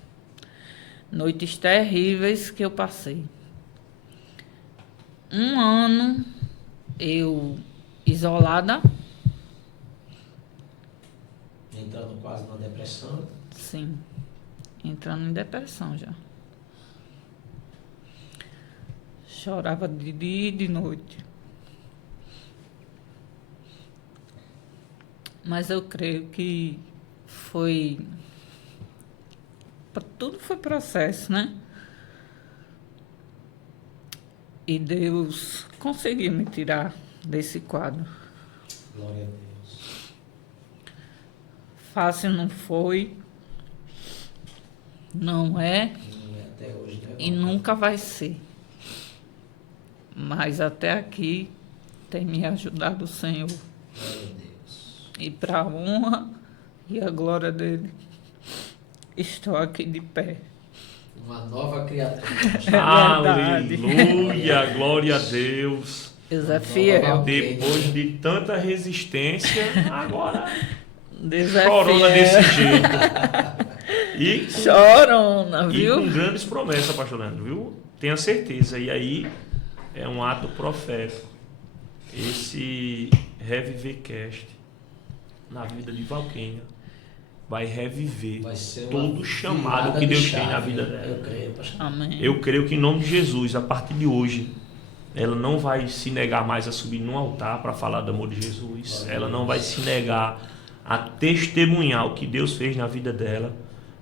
Noites terríveis que eu passei. 1 ano eu isolada, entrando quase numa depressão. sim, entrando em depressão já. Chorava de dia e de noite. Mas eu creio que tudo foi processo, né? E Deus conseguiu me tirar desse quadro. Glória a Deus. Fácil não foi, não é Não é até hoje, né? e nunca vai ser. Mas até aqui tem me ajudado o Senhor. Glória a Deus. E para a honra e a glória dele, estou aqui de pé. Uma nova criatura. verdade. Aleluia, glória a Deus. Deus é fiel. Depois de tanta resistência, agora Deus é chorona fiel. desse jeito. E Chorona, E viu? com grandes promessas, pastor Leandro, viu? Tenha certeza. E aí é um ato profético. Esse ReviverCast na vida de Valquínia vai reviver Vai ser uma todo o chamado virada que de Deus chave, tem na vida Eu dela. creio, pastor. Amém. Eu creio que em nome de Jesus, a partir de hoje, ela não vai se negar mais a subir num altar para falar do amor de Jesus. Ela não vai se negar a testemunhar o que Deus fez na vida dela.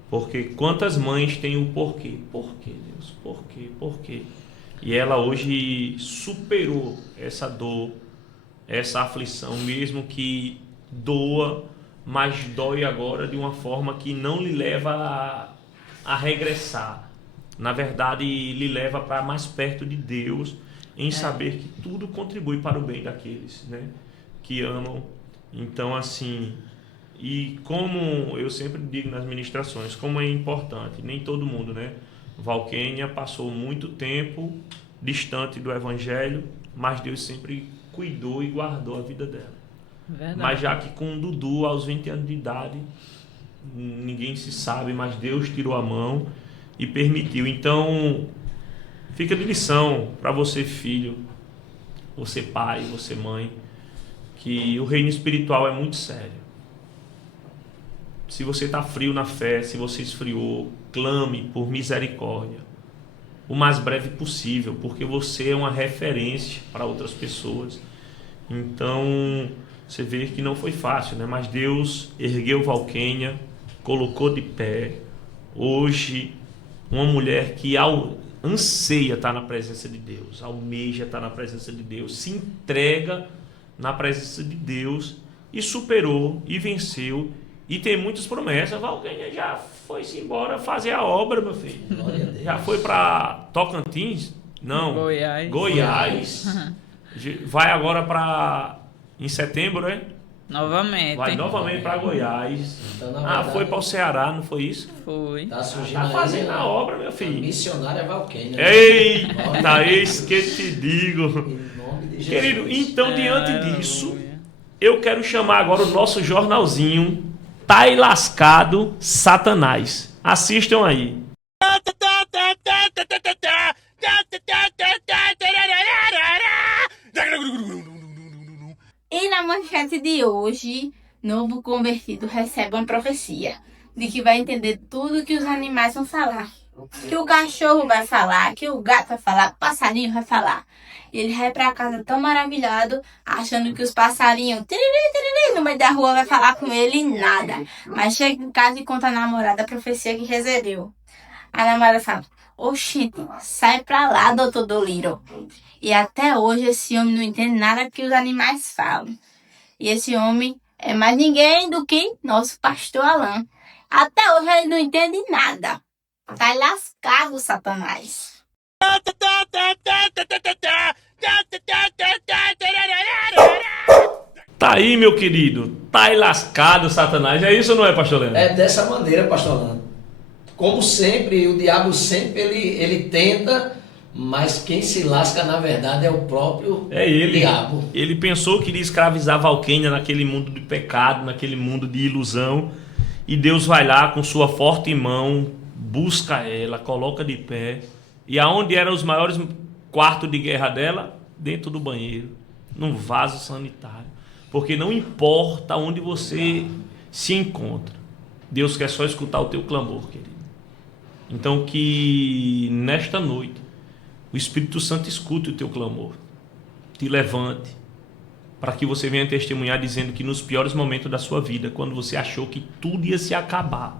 Porque quantas mães têm o porquê? Por quê, Deus? Por quê? Por quê? E ela hoje superou essa dor, essa aflição, mesmo que doa, mas dói agora de uma forma que não lhe leva a regressar. Na verdade, lhe leva para mais perto de Deus, em saber que tudo contribui para o bem daqueles, né, que amam. Então, assim, e como eu sempre digo nas ministrações, como é importante, nem todo mundo, né? Valquínia passou muito tempo distante do Evangelho, mas Deus sempre cuidou e guardou a vida dela. Verdade. Mas já que com o Dudu, aos 20 anos de idade, ninguém se sabe, mas Deus tirou a mão e permitiu. Então, fica de lição para você, filho, você pai, você mãe, que o reino espiritual é muito sério. Se você está frio na fé, se você esfriou, clame por misericórdia o mais breve possível, porque você é uma referência para outras pessoas. Então, você vê que não foi fácil, né? Mas Deus ergueu Valquínia, colocou de pé. Hoje, uma mulher que anseia estar na presença de Deus, almeja estar na presença de Deus, se entrega na presença de Deus e superou e venceu. E tem muitas promessas. Valquínia já foi-se embora fazer a obra, meu filho. Glória a Deus. Já foi para Tocantins? Não. Goiás. Vai agora para... Em setembro, né? Novamente. Vai novamente para Goiás. Então, na verdade, Foi para o Ceará, não foi isso? Foi. Tá surgindo Tá fazendo aí a obra, meu a filho. missionária Valquínia. Né? Eita, eis que te digo. Em nome de Jesus. Querido, então diante Aleluia. disso, eu quero chamar agora o nosso jornalzinho Tá aí lascado, Satanás. Assistam aí. E na manchete de hoje, novo convertido recebe uma profecia de que vai entender tudo que os animais vão falar. Que o cachorro vai falar, que o gato vai falar, que o passarinho vai falar. E ele vai pra casa tão maravilhado, achando que os passarinhos no meio da rua vai falar com ele e nada. Mas chega em casa e conta a namorada a profecia que recebeu. A namorada fala: oxente, sai pra lá, doutor Doliro. E até hoje esse homem não entende nada que os animais falam. E esse homem é mais ninguém do que nosso pastor Alan. Até hoje ele não entende nada. Tá lascado, Satanás. Tá aí, meu querido. Tá aí lascado, Satanás. É isso ou não é, pastor Leandro? É dessa maneira, pastor Alan. Como sempre, o diabo sempre ele tenta, mas quem se lasca na verdade é o próprio diabo. Ele pensou que iria escravizar Valquênia naquele mundo de pecado, naquele mundo de ilusão. E Deus vai lá com sua forte mão, busca ela, coloca de pé. E aonde eram os maiores quartos de guerra dela? Dentro do banheiro, num vaso sanitário. Porque não importa onde você se encontra, Deus quer só escutar o teu clamor, querido. Então que nesta noite o Espírito Santo escute o teu clamor, te levante, para que você venha testemunhar dizendo que nos piores momentos da sua vida, quando você achou que tudo ia se acabar,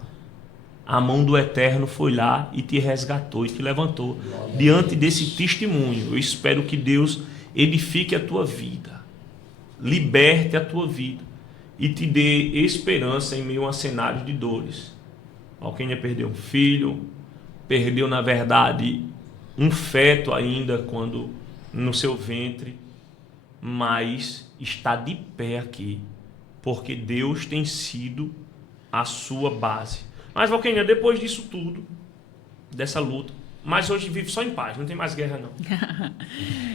a mão do Eterno foi lá e te resgatou e te levantou. Diante desse testemunho, eu espero que Deus edifique a tua vida, liberte a tua vida e te dê esperança em meio a cenários de dores. Valquênia perdeu um filho, perdeu na verdade um feto ainda quando no seu ventre, mas está de pé aqui, porque Deus tem sido a sua base. Mas Valquênia, depois disso tudo, dessa luta, mas hoje vive só em paz, não tem mais guerra não.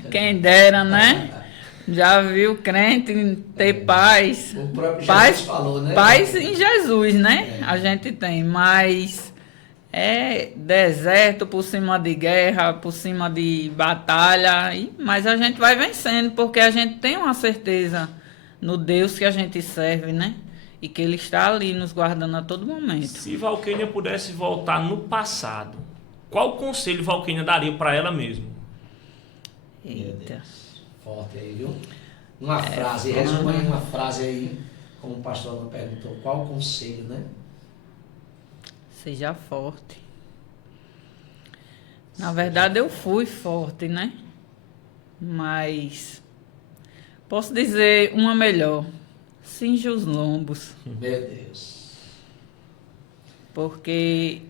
Quem dera, né? Já viu crente ter paz. O próprio paz, Jesus falou, né? Paz em Jesus, né? A gente tem, mas é deserto por cima de guerra, por cima de batalha, mas a gente vai vencendo, porque a gente tem uma certeza no Deus que a gente serve, né? E que Ele está ali nos guardando a todo momento. Se Valquênia pudesse voltar no passado, qual conselho Valquênia daria para ela mesma? Eita. Forte aí, viu? Uma frase, resuma aí uma frase aí, como o pastor não perguntou, qual o conselho, né? Seja forte. Na verdade, eu fui forte, né? Mas posso dizer uma melhor. Cinja os lombos. Meu Deus. Porque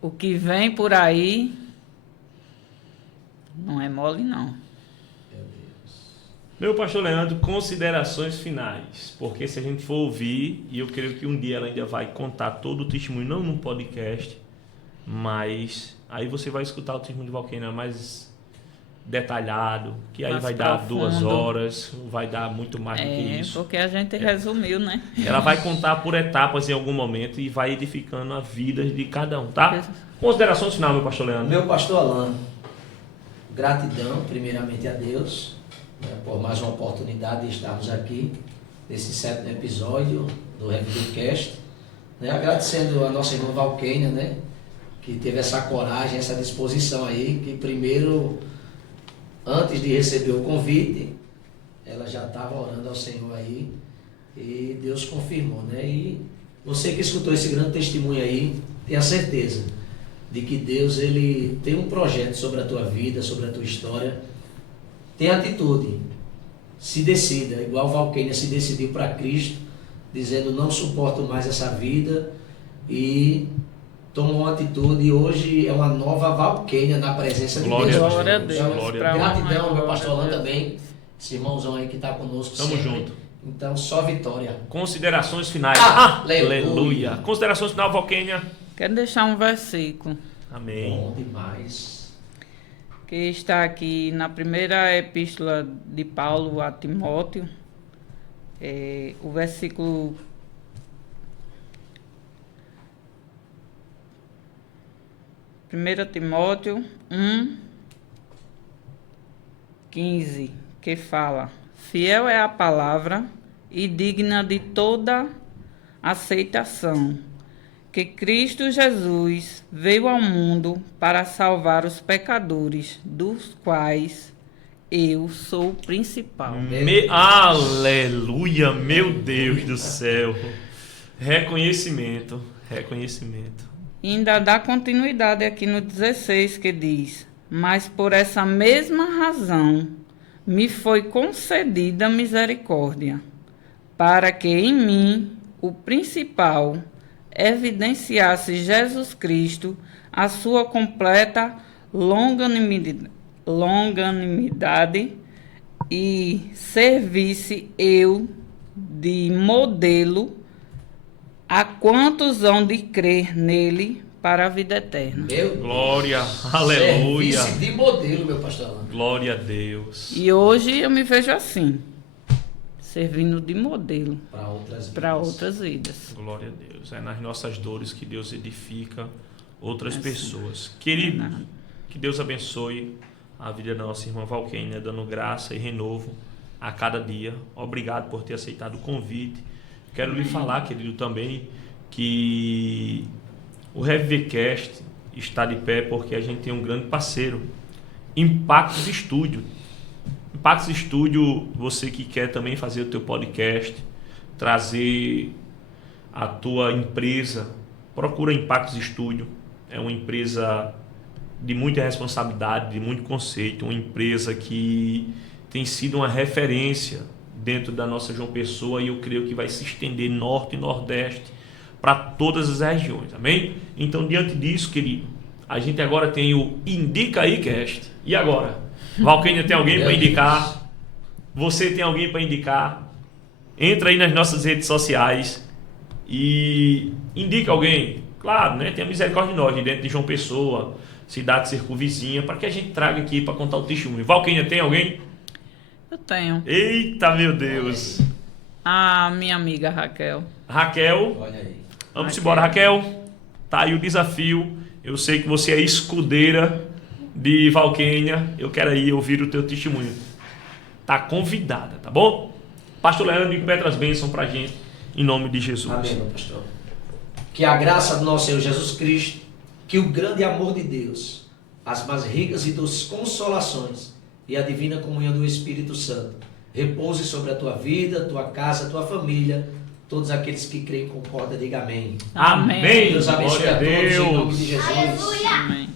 o que vem por aí não é mole, não. Meu pastor Leandro, considerações finais, porque se a gente for ouvir, e eu creio que um dia ela ainda vai contar todo o testemunho, não num podcast, mas aí você vai escutar o testemunho de Valquênia mais detalhado, que aí Mais vai dar profundo. 2 horas, vai dar muito mais do que isso. Porque a gente resumiu, né? Ela vai contar por etapas em algum momento e vai edificando a vida de cada um, tá? Considerações finais, meu pastor Leandro. Meu pastor Alan, gratidão primeiramente a Deus, né, por mais uma oportunidade de estarmos aqui nesse 7º episódio do Revidocast, né, agradecendo a nossa irmã Valquênia, né, que teve essa coragem, essa disposição aí, que primeiro, antes de receber o convite, ela já estava orando ao Senhor aí e Deus confirmou, né? E você que escutou esse grande testemunho aí, tenha certeza de que Deus ele tem um projeto sobre a tua vida, sobre a tua história. Tenha atitude, se decida, igual Valquênia se decidiu para Cristo, dizendo não suporto mais essa vida e tomou uma atitude e hoje é uma nova Valquênia na presença de Glória Deus. Glória a Deus. Então, Glória a Deus. gratidão, meu pastor Alan Glória a Deus. também, esse irmãozão aí que está conosco Tamo sempre. junto. Então, só vitória. Considerações finais. Aleluia. Considerações finais, Valquênia. Quero deixar um versículo Amém. Bom demais. que está aqui na primeira epístola de Paulo a Timóteo, o versículo 1 Timóteo 1:15, que fala: fiel é a palavra e digna de toda aceitação, que Cristo Jesus veio ao mundo para salvar os pecadores, dos quais eu sou o principal. Aleluia, meu Deus do céu. Reconhecimento. Ainda dá continuidade aqui no 16, que diz: mas por essa mesma razão me foi concedida misericórdia, para que em mim, o principal, evidenciasse Jesus Cristo a sua completa longanimidade e servisse eu de modelo a quantos hão de crer nele para a vida eterna. Meu Glória, aleluia. serviço de modelo, meu pastor Alan. Glória a Deus. E hoje eu me vejo assim, servindo de modelo Para outras vidas. para outras vidas. Glória a Deus. É nas nossas dores que Deus edifica outras pessoas. Querido, que Deus abençoe a vida da nossa irmã Valquênia, dando graça e renovo a cada dia. Obrigado por ter aceitado o convite. Quero lhe falar, querido, também que o ReviverCast está de pé porque a gente tem um grande parceiro, Impactos Estúdio. Impactos Estúdio, você que quer também fazer o teu podcast, trazer a tua empresa, procura Impactos Estúdio. É uma empresa de muita responsabilidade, de muito conceito, uma empresa que tem sido uma referência dentro da nossa João Pessoa, e eu creio que vai se estender norte e nordeste para todas as regiões, amém? Então, diante disso, querido, a gente agora tem o Indica Aí Cast. E agora? Valquênia tem alguém para indicar? Você tem alguém para indicar? Entra aí nas nossas redes sociais e indica alguém. Claro, né? Tenha misericórdia de nós, de dentro de João Pessoa, cidade circunvizinha, para que a gente traga aqui para contar o testemunho. Valquênia, tem alguém? Eu tenho Eita, meu Deus! a minha amiga Raquel. Raquel, Olha aí. vamos embora, Raquel. Tá aí o desafio. Eu sei que você é escudeira de Valquênia. Eu quero aí ouvir o teu testemunho. Tá convidada, tá bom? Pastor Leandro, impete as bênçãos pra gente, em nome de Jesus. Amém, meu pastor. Que a graça do nosso Senhor Jesus Cristo, que o grande amor de Deus, as mais ricas e doces consolações e a divina comunhão do Espírito Santo repouse sobre a tua vida, tua casa, tua família, todos aqueles que creem e concordam, diga amém. Amém. Deus abençoe Glória a todos em nome de Deus. Jesus. Amém.